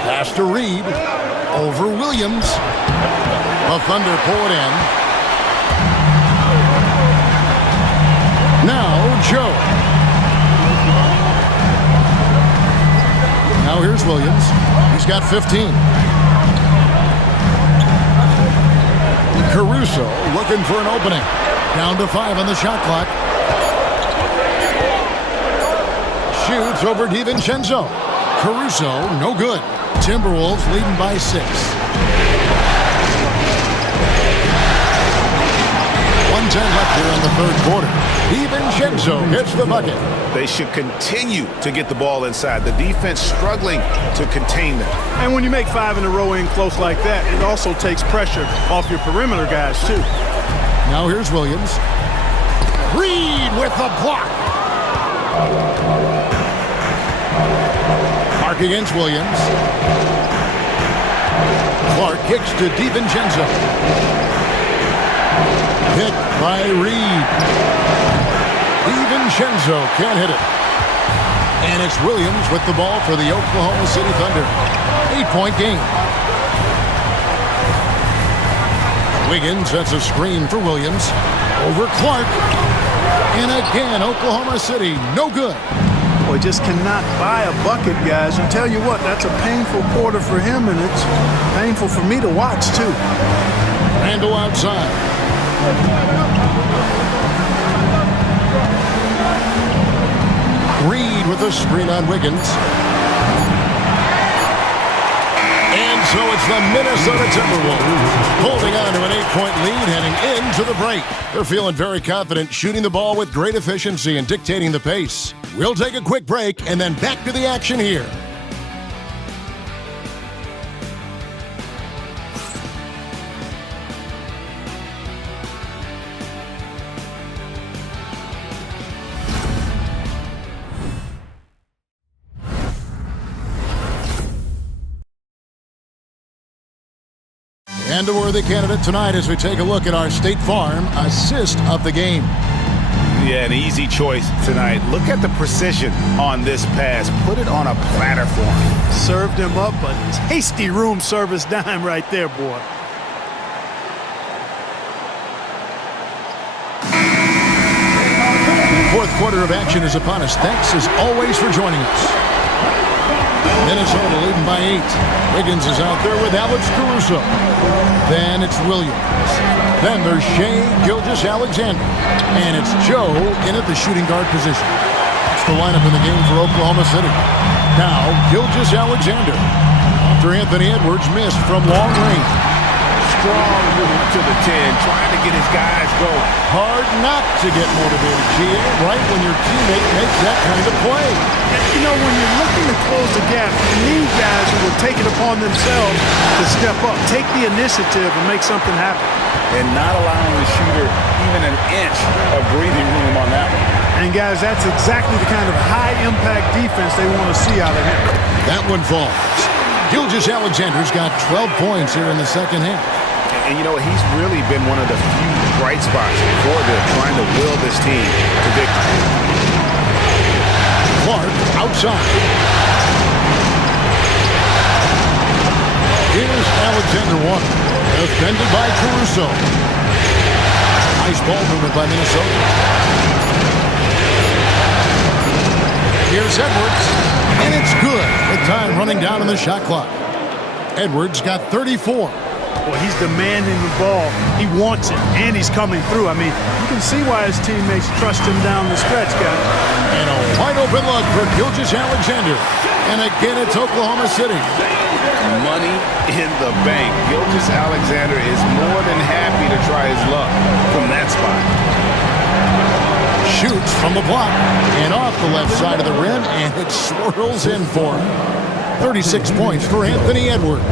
Pass to Reed. Over Williams. The Thunder pull it in. Now Joe. Now here's Williams. He's got 15. Caruso looking for an opening. Down to 5 on the shot clock. Shoots over DiVincenzo. Caruso, no good. Timberwolves leading by 6. 1:10 left here in the third quarter. DiVincenzo hits the bucket. They should continue to get the ball inside. The defense struggling to contain them. And when you make 5 in a row in close like that, it also takes pressure off your perimeter guys, too. Now here's Williams. Reed with the block. Mark against Williams. Clark kicks to DiVincenzo. Hit by Reed. DiVincenzo can't hit it. And it's Williams with the ball for the Oklahoma City Thunder. 8-point game. Wiggins sets a screen for Williams. Over Clark. And again, Oklahoma City, no good. Boy, just cannot buy a bucket, guys. And tell you what, that's a painful quarter for him, and it's painful for me to watch, too. Randall outside. Reed with a screen on Wiggins. And so it's the Minnesota Timberwolves holding on to an 8-point lead heading into the break. They're feeling very confident, shooting the ball with great efficiency and dictating the pace. We'll take a quick break and then back to the action here. And a worthy candidate tonight as we take a look at our State Farm assist of the game. Yeah, an easy choice tonight. Look at the precision on this pass. Put it on a platter for him. Served him up a tasty room service dime right there, boy. Fourth quarter of action is upon us. Thanks as always for joining us. Minnesota leading by 8. Wiggins is out there with Alex Caruso. Then it's Williams. Then there's Shai Gilgeous-Alexander. And it's Joe in at the shooting guard position. That's the lineup in the game for Oklahoma City. Now, Gilgeous-Alexander. After Anthony Edwards missed from long range. Strong move to the 10, trying to get his guys going. Hard not to get motivated, GA, right when your teammate makes that kind of play. You know, when you're looking to close the gap, you need guys who will take it upon themselves to step up, take the initiative, and make something happen. And not allowing the shooter even an inch of breathing room on that one. And guys, that's exactly the kind of high-impact defense they want to see out of him. That one falls. Gilgeous-Alexander's got 12 points here in the second half. And you know, he's really been one of the few bright spots for them, trying to will this team to victory. Clark outside. Here's Alexander one. Defended by Caruso. Nice ball movement by Minnesota. Here's Edwards. And it's good with time running down on the shot clock. Edwards got 34. Boy, he's demanding the ball. He wants it, and he's coming through. I mean, you can see why his teammates trust him down the stretch, guys. And a wide-open look for Gilgeous-Alexander. And again, it's Oklahoma City. Money in the bank. Gilgeous-Alexander is more than happy to try his luck from that spot. Shoots from the block and off the left side of the rim, and it swirls in for him. 36 points for Anthony Edwards.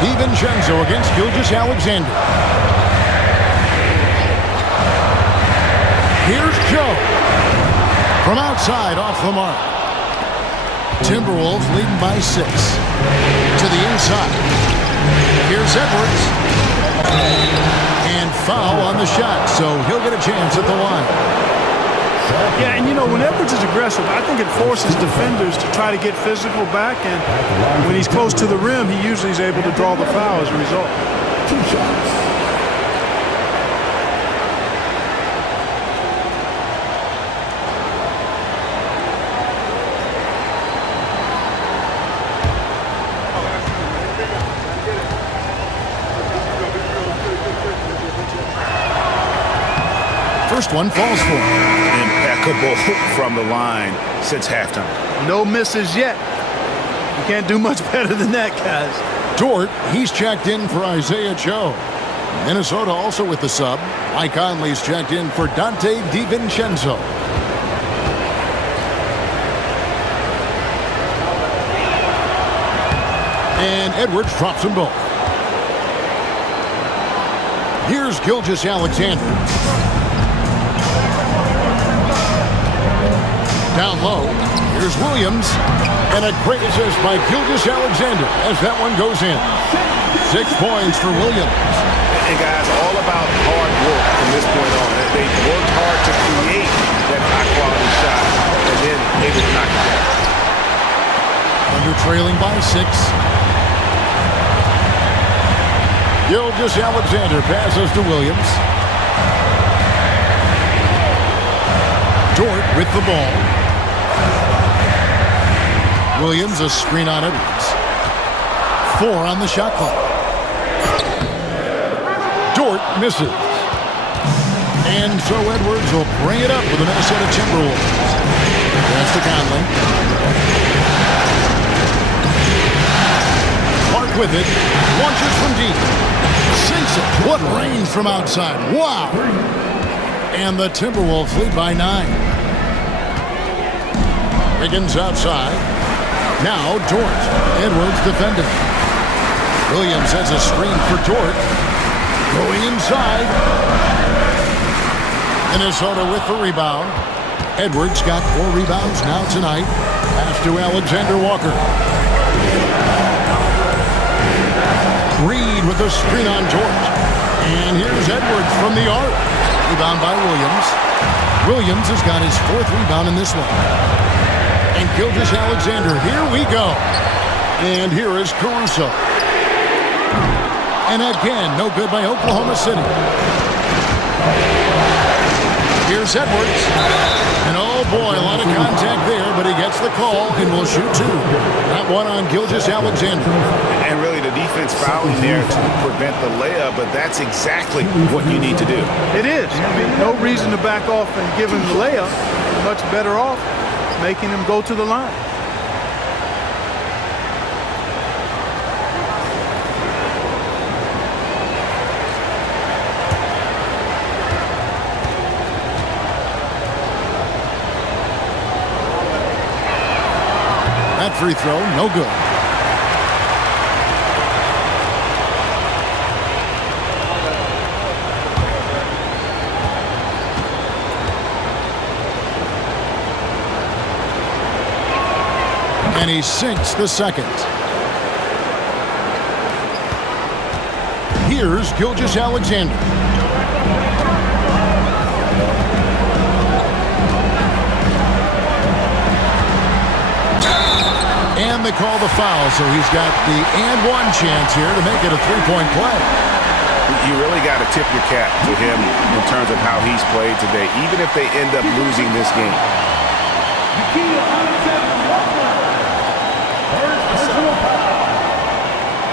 DiVincenzo against Gilgeous-Alexander. Here's Joe. From outside, off the mark. Timberwolves leading by 6. To the inside. Here's Edwards. And foul on the shot, so he'll get a chance at the line. Yeah, and you know, when Edwards is aggressive, I think it forces defenders to try to get physical back, and when he's close to the rim, he usually is able to draw the foul as a result. 2 shots. First one falls for him. Impeccable from the line since halftime. No misses yet. You can't do much better than that, guys. Dort, he's checked in for Isaiah Joe. Minnesota also with the sub. Mike Conley's checked in for Dante DiVincenzo. And Edwards drops them both. Here's Gilgeous-Alexander. Down low, here's Williams, and a great assist by Gilgeous-Alexander as that one goes in. 6 points for Williams. And guys, all about hard work from this point on. They worked hard to create that high-quality shot, and then able to knock it down. Under trailing by 6. Gilgeous-Alexander passes to Williams. Dort with the ball. Williams, a screen on Edwards. 4 on the shot clock. Dort misses. And so Edwards will bring it up for the Minnesota Timberwolves. That's to Conley. Clark with it. Launches from deep. Sinks it. What range from outside. Wow. And the Timberwolves lead by 9. Wiggins outside. Now Dort. Edwards defending. Williams has a screen for Dort. Going inside. Minnesota with the rebound. Edwards got 4 rebounds now tonight. Pass to Alexander Walker. Reed with a screen on Dort. And here's Edwards from the arc. Rebound by Williams. Williams has got his 4th rebound in this one. And Gilgeous-Alexander, here we go. And here is Caruso. And again, no good by Oklahoma City. Here's Edwards. And oh boy, a lot of contact there, but he gets the call and will shoot 2. That one on Gilgeous-Alexander. And really the defense fouling there to prevent the layup, but that's exactly what you need to do. It is. I mean, no reason to back off and give him the layup. Much better off making him go to the line. That free throw, no good. And he sinks the second. Here's Gilgeous-Alexander. And they call the foul, so he's got the and one chance here to make it a 3-point play. You really got to tip your cap to him in terms of how he's played today, even if they end up losing this game.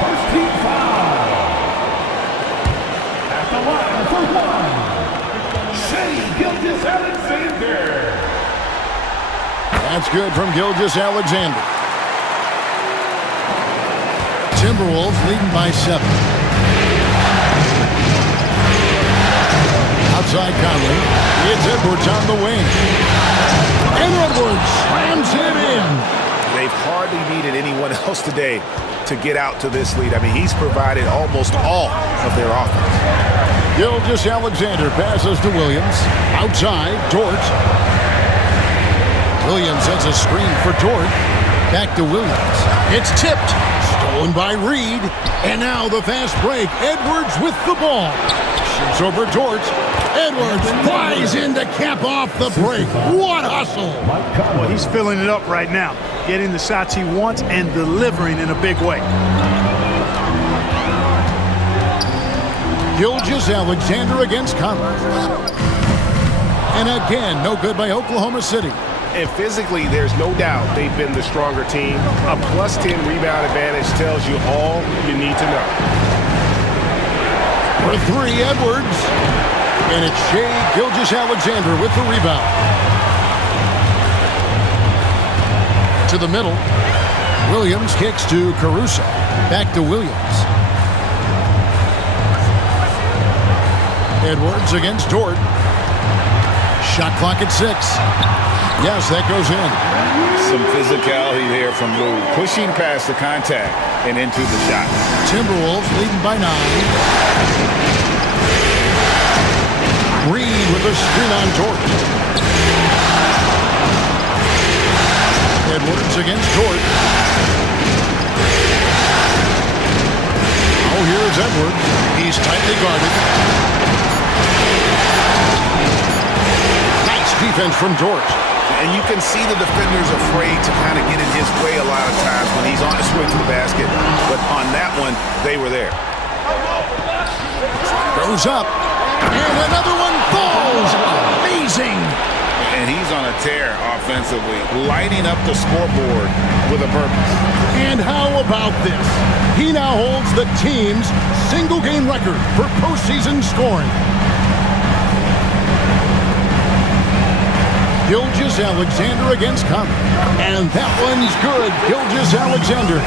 First team foul. At the line for 1. Gilgeous-Alexander. That's good from Gilgeous-Alexander. Timberwolves leading by 7. outside Conley. It's Edwards on the wing. And Edwards slams it in. They've hardly needed anyone else today to get out to this lead. I mean, he's provided almost all of their offense. Gilgeous-Alexander passes to Williams. Outside, Dort. Williams sends a screen for Dort. Back to Williams. It's tipped. Stolen by Reed. And now the fast break. Edwards with the ball. Shoots over Dort. Edwards flies in to cap off the break. What hustle! Well, he's filling it up right now. Getting the shots he wants and delivering in a big way. Gilgeous-Alexander against Conley. And again, no good by Oklahoma City. And physically, there's no doubt they've been the stronger team. A +10 rebound advantage tells you all you need to know. For three, Edwards. And it's Shai Gilgeous-Alexander with the rebound. To the middle. Williams kicks to Caruso. Back to Williams. Edwards against Dort. Shot clock at 6. Yes, that goes in. Some physicality there from Lou, pushing past the contact and into the shot. Timberwolves leading by 9. Reed with a screen on Dort. Edwards against Dort. Oh, here's Edwards. He's tightly guarded. Nice defense from Dort. And you can see the defender's afraid to kind of get in his way a lot of times when he's on his way to the basket. But on that one, they were there. Goes up. And another one falls. Amazing. And he's on a tear offensively, lighting up the scoreboard with a purpose. And how about this? He now holds the team's single-game record for postseason scoring. Gilgeous-Alexander against Conley. And that one's good. Gilgeous-Alexander.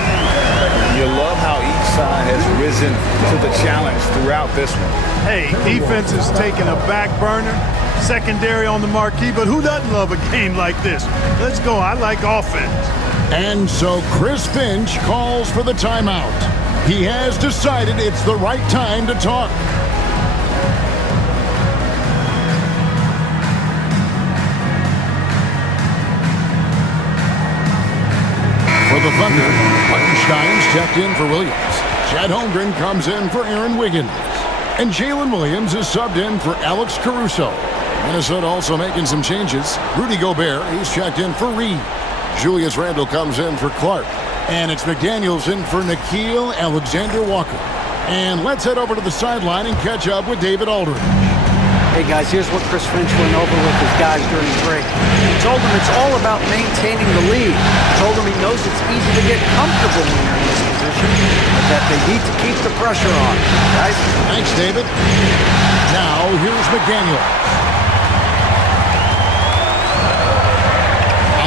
You love how each side has risen to the challenge throughout this one. Hey, defense is taking a back burner, secondary on the marquee, but who doesn't love a game like this? Let's go. I like offense. And so Chris Finch calls for the timeout. He has decided it's the right time to talk. For the Thunder, Hartenstein's checked in for Williams. Chad Holmgren comes in for Aaron Wiggins. And Jalen Williams is subbed in for Alex Caruso. Minnesota also making some changes. Rudy Gobert, he's checked in for Reed. Julius Randle comes in for Clark. And it's McDaniels in for Nickeil Alexander-Walker. And let's head over to the sideline and catch up with David Aldridge. Hey guys, here's what Chris Finch went over with his guys during the break. He told them it's all about maintaining the lead. He told them he knows it's easy to get comfortable when you're in this position, but that they need to keep the pressure on. Guys? Thanks, David. Now, here's McDaniel.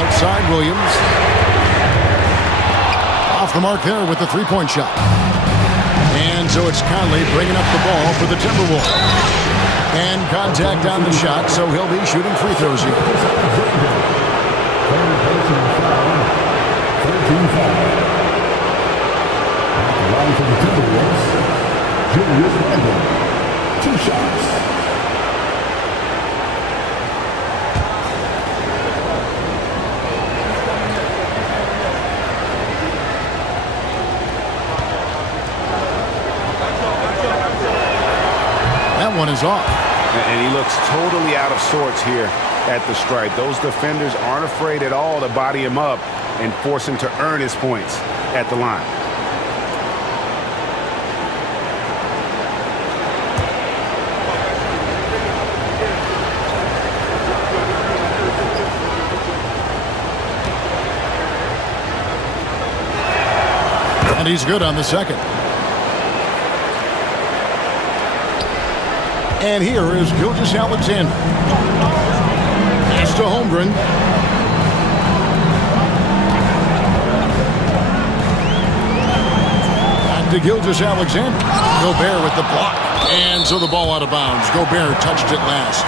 Outside Williams. Off the mark there with the three-point shot. And so it's Conley bringing up the ball for the Timberwolves. And contact on the shot, so he'll be shooting free throws here. 13 foul. At the line for the Timberwolves, Julius Randle. 2 shots. That one is off. And he looks totally out of sorts here at the stripe. Those defenders aren't afraid at all to body him up and force him to earn his points at the line. And he's good on the second. And here is Gilgeous-Alexander. Pass to Holmgren. Back to Gilgeous-Alexander. Gobert with the block. And so the ball out of bounds. Gobert touched it last.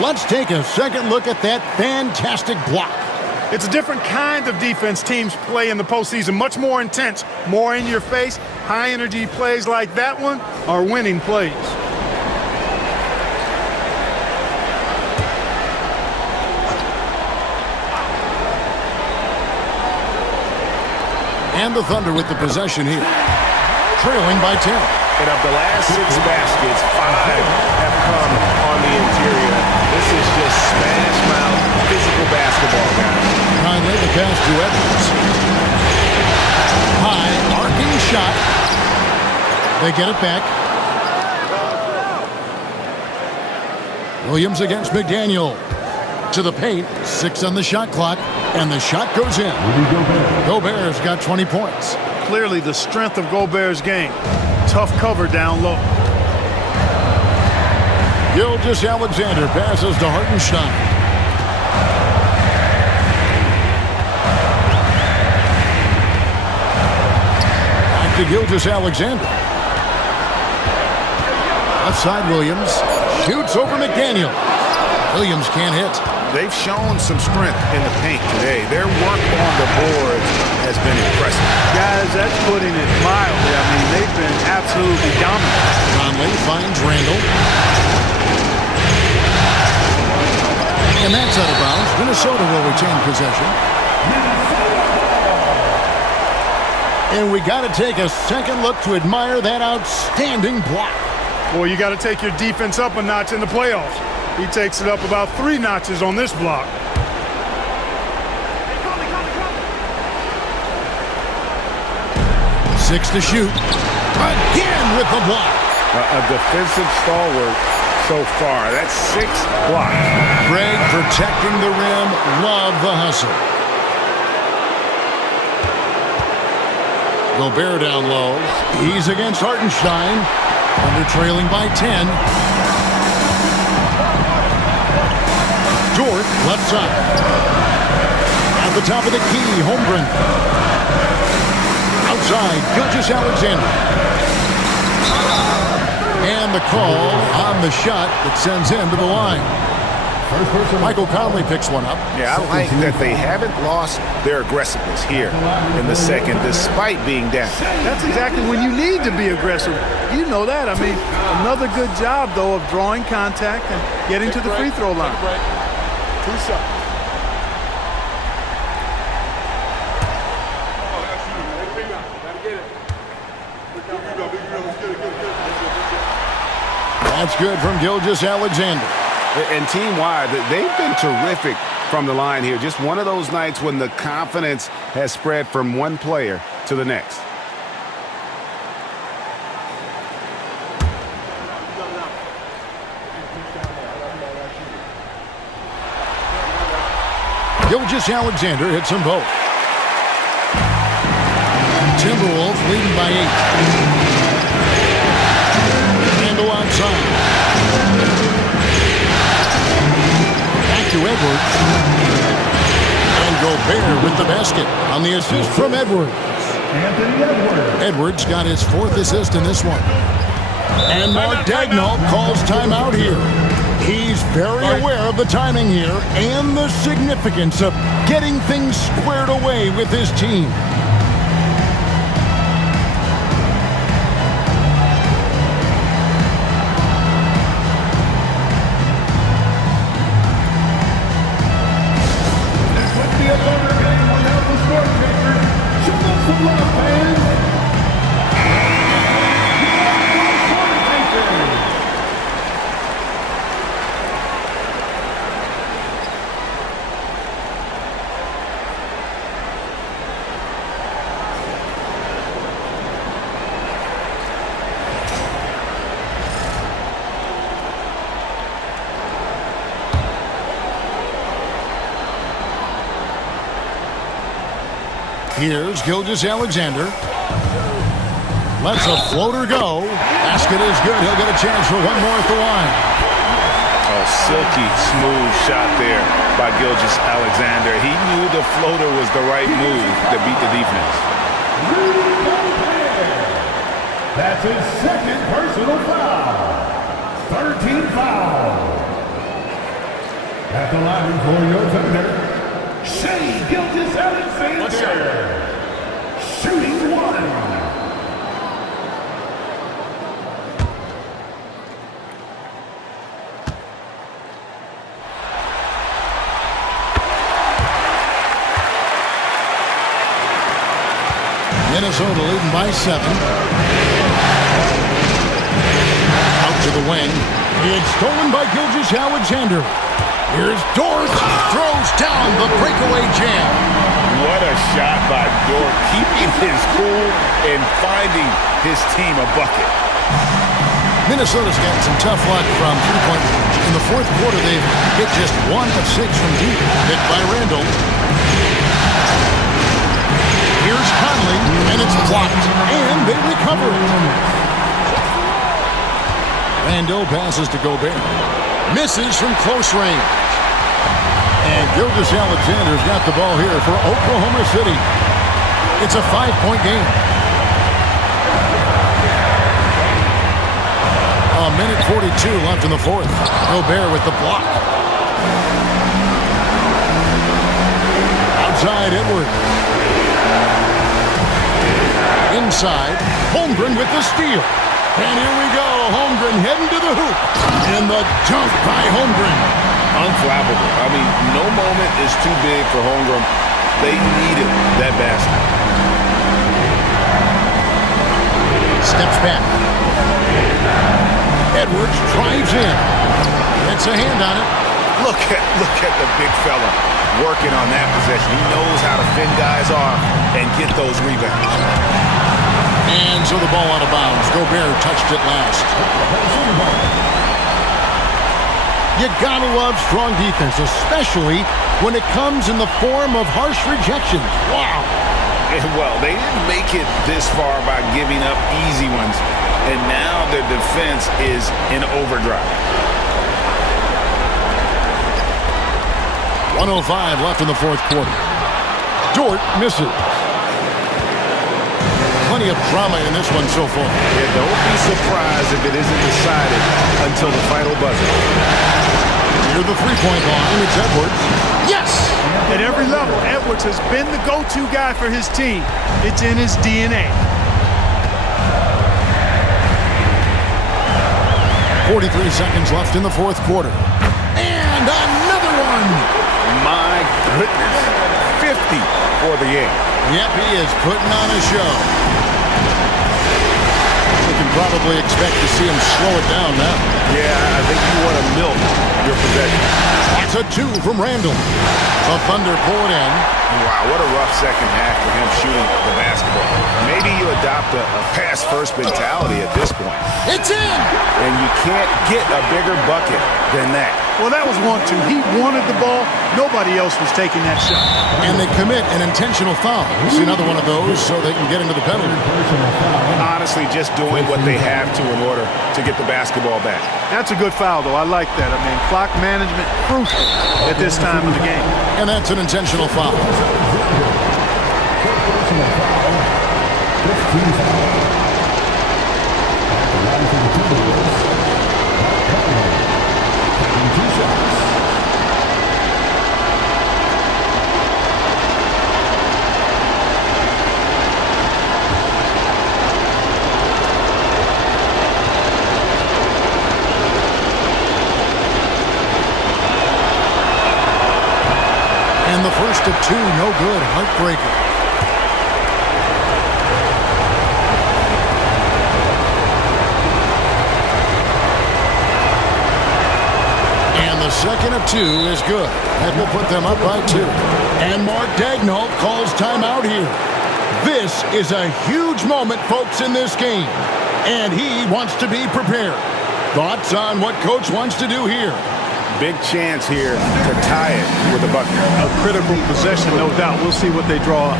Let's take a second look at that fantastic block. It's a different kind of defense teams play in the postseason. Much more intense, more in your face. High energy plays like that one are winning plays. And the Thunder with the possession here. Trailing by 10. And of the last 6 baskets, 5 have come on the interior. This is just smash mouth physical basketball, guys. Conley, the pass to Edwards. High, arcing shot. They get it back. Williams against McDaniel. To the paint, 6 on the shot clock, and the shot goes in. Gobert's got 20 points. Clearly the strength of Gobert's game. Tough cover down low. Gilgeous-Alexander passes to Hartenstein. Back to Gilgeous-Alexander. Left side, Williams. Shoots over McDaniel. Williams can't hit. They've shown some strength in the paint today. Their work on the boards has been impressive. Guys, that's putting it mildly. I mean, they've been absolutely dominant. Conley finds Randall. And that's out of bounds. Minnesota will retain possession. And we got to take a second look to admire that outstanding block. Well, you got to take your defense up a notch in the playoffs. He takes it up about 3 notches on this block. Six to shoot. Again with the block. A defensive stalwart so far. That's 6 blocks. Greg protecting the rim. Love the hustle. Gobert down low. He's against Hartenstein. Under trailing by 10. Dort, left side. At the top of the key, Holmgren. Outside, Gilgeous-Alexander. And the call on the shot that sends him to the line. Michael Conley picks one up. Yeah, I like that they haven't lost their aggressiveness here in the second, despite being down. That's exactly when you need to be aggressive. You know that. I mean, another good job, though, of drawing contact and getting to the free throw line. 2 shots. That's good from Gilgeous-Alexander. And team-wide, they've been terrific from the line here. Just one of those nights when the confidence has spread from one player to the next. Gilgeous-Alexander hits them both. Timberwolves leading by 8. Randall outside. Back to Edwards. And Gobert with the basket on the assist from Edwards. Edwards got his 4th assist in this one. And Mark Daigneault calls timeout here. He's very aware of the timing here and the significance of getting things squared away with his team. This would be a better game without the score taker. Show them some love, fans. Here's Gilgeous-Alexander. Lets a floater go. Basket is good. He'll get a chance for one more at the line. Oh, silky smooth shot there by Gilgeous-Alexander. He knew the floater was the right move to beat the defense. That's his second personal foul. 13 fouls. At the line for your Thunder, Shea Gilgeous-Alexander. Shooting one. Minnesota leading by 7. Out to the wing. It's stolen by Gilgeous-Alexander. Here's Dort. Throws down the breakaway jam. What a shot by Dort, keeping his cool and finding his team a bucket. Minnesota's gotten some tough luck from three-point range. In the fourth quarter, they've hit just 1 of 6 from deep. Hit by Randall. Here's Conley, and it's blocked, and they recover it. Randall passes to Gobert. Misses from close range. And Gilgeous-Alexander's got the ball here for Oklahoma City. It's a 5-point game. A minute 42 left in the fourth. Gobert with the block. Outside, Edwards. Inside, Holmgren with the steal. And here we go, Holmgren heading to the hoop. And the dunk by Holmgren. Unflappable. I mean, no moment is too big for Holmgren. They needed that basket. Steps back. Edwards drives in. Gets a hand on it. Look at the big fella working on that possession. He knows how to fend guys off and get those rebounds. And so the ball out of bounds. Gobert touched it last. You gotta love strong defense, especially when it comes in the form of harsh rejections. Wow. Well, they didn't make it this far by giving up easy ones, and now their defense is in overdrive. 1:05 left in the fourth quarter. Dort misses. Plenty of drama in this one so far. Yeah, don't be surprised if it isn't decided until the final buzzer. Near the three-point line, it's Edwards. Yes! At every level, Edwards has been the go-to guy for his team. It's in his DNA. 43 seconds left in the fourth quarter. And another one! My goodness. 50 for the game. Yep, he is putting on a show. We can probably expect to see him slow it down now. Yeah, I think you want to milk your possession. That's a 2 from Randall. The Thunder pull it in. Wow, what a rough second half for him shooting the basketball. Maybe you adopt a pass-first mentality at this point. It's in! And you can't get a bigger bucket than that. Well, that was 1-2. He wanted the ball. Nobody else was taking that shot. And they commit an intentional foul. See another one of those so they can get into the penalty. Honestly, just doing what they have to in order to get the basketball back. That's a good foul, though. I like that. I mean, clock management crucial at this time of the game. And that's an intentional foul. 15 fouls. At the line for the Timberwolves, taking 2 shots. And the first of 2, no good. Heartbreaker. And the second of 2 is good. That will put them up by 2. And Mark Daigneault calls timeout here. This is a huge moment, folks, in this game. And he wants to be prepared. Thoughts on what Coach wants to do here? Big chance here to tie it with a bucket. A critical possession, no doubt. We'll see what they draw up.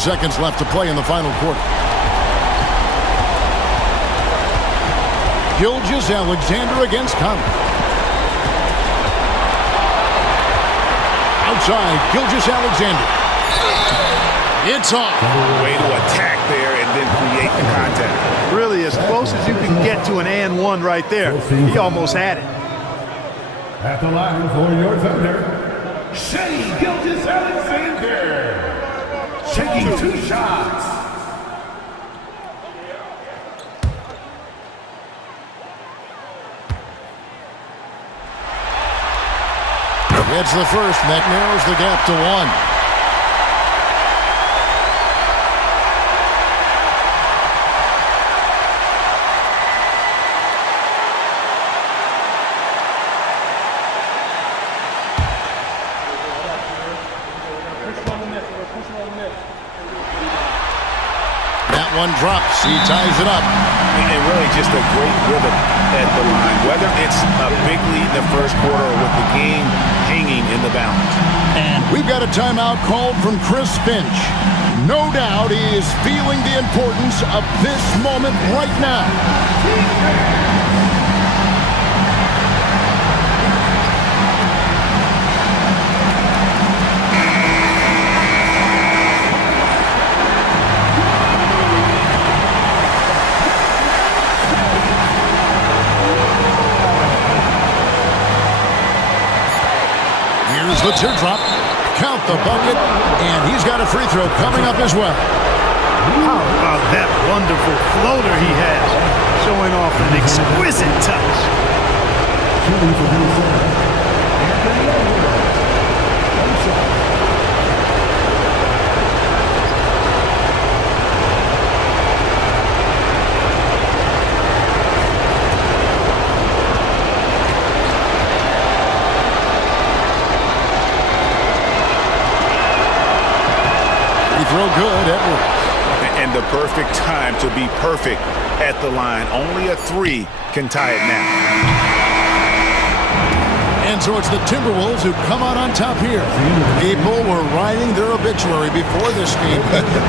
seconds left to play in the final quarter. Gilgeous-Alexander against Conley. Outside, Gilgeous-Alexander. It's off. Way to attack there and then create the contact. Really as close as you can get to an and one right there. He almost had it. At the line for your Thunder, Shea Gilgeous-Alexander. Taking 2 shots. It's the first, and that narrows the gap to 1. That one drops. He ties it up. And really just a great rhythm at the line. Whether it's a big lead in the first quarter or with the game hanging in the balance. And we've got a timeout called from Chris Finch. No doubt he is feeling the importance of this moment right now. Here's the teardrop. Count the bucket, and he's got a free throw coming up as well. How about that wonderful floater he has, showing off an exquisite touch. Throw good, Edwards. And the perfect time to be perfect at the line. Only a 3 can tie it now. And so it's the Timberwolves who come out on top here. People were writing their obituary before this game,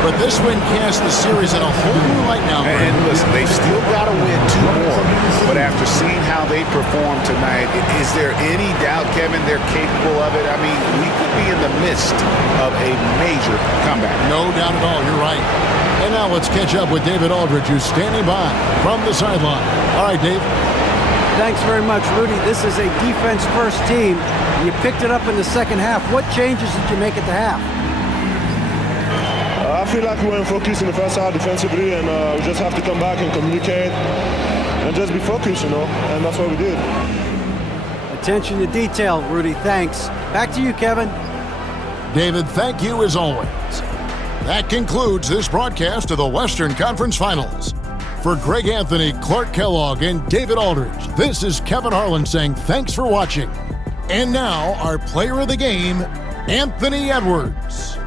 but this win casts the series in a whole new light now. And listen, they've still got to win 2 more, but after seeing how they performed tonight, is there any doubt, Kevin, they're capable of it? I mean, we could be in the midst of a major comeback. No doubt at all, you're right. And now let's catch up with David Aldridge, who's standing by from the sideline. All right, Dave. Thanks very much, Rudy. This is a defense-first team. You picked it up in the second half. What changes did you make at the half? I feel like we weren't focused in the first half defensively, and we just have to come back and communicate and just be focused, and that's what we did. Attention to detail, Rudy. Thanks. Back to you, Kevin. David, thank you as always. That concludes this broadcast of the Western Conference Finals. For Greg Anthony, Clark Kellogg, and David Aldridge, this is Kevin Harlan saying thanks for watching. And now, our player of the game, Anthony Edwards.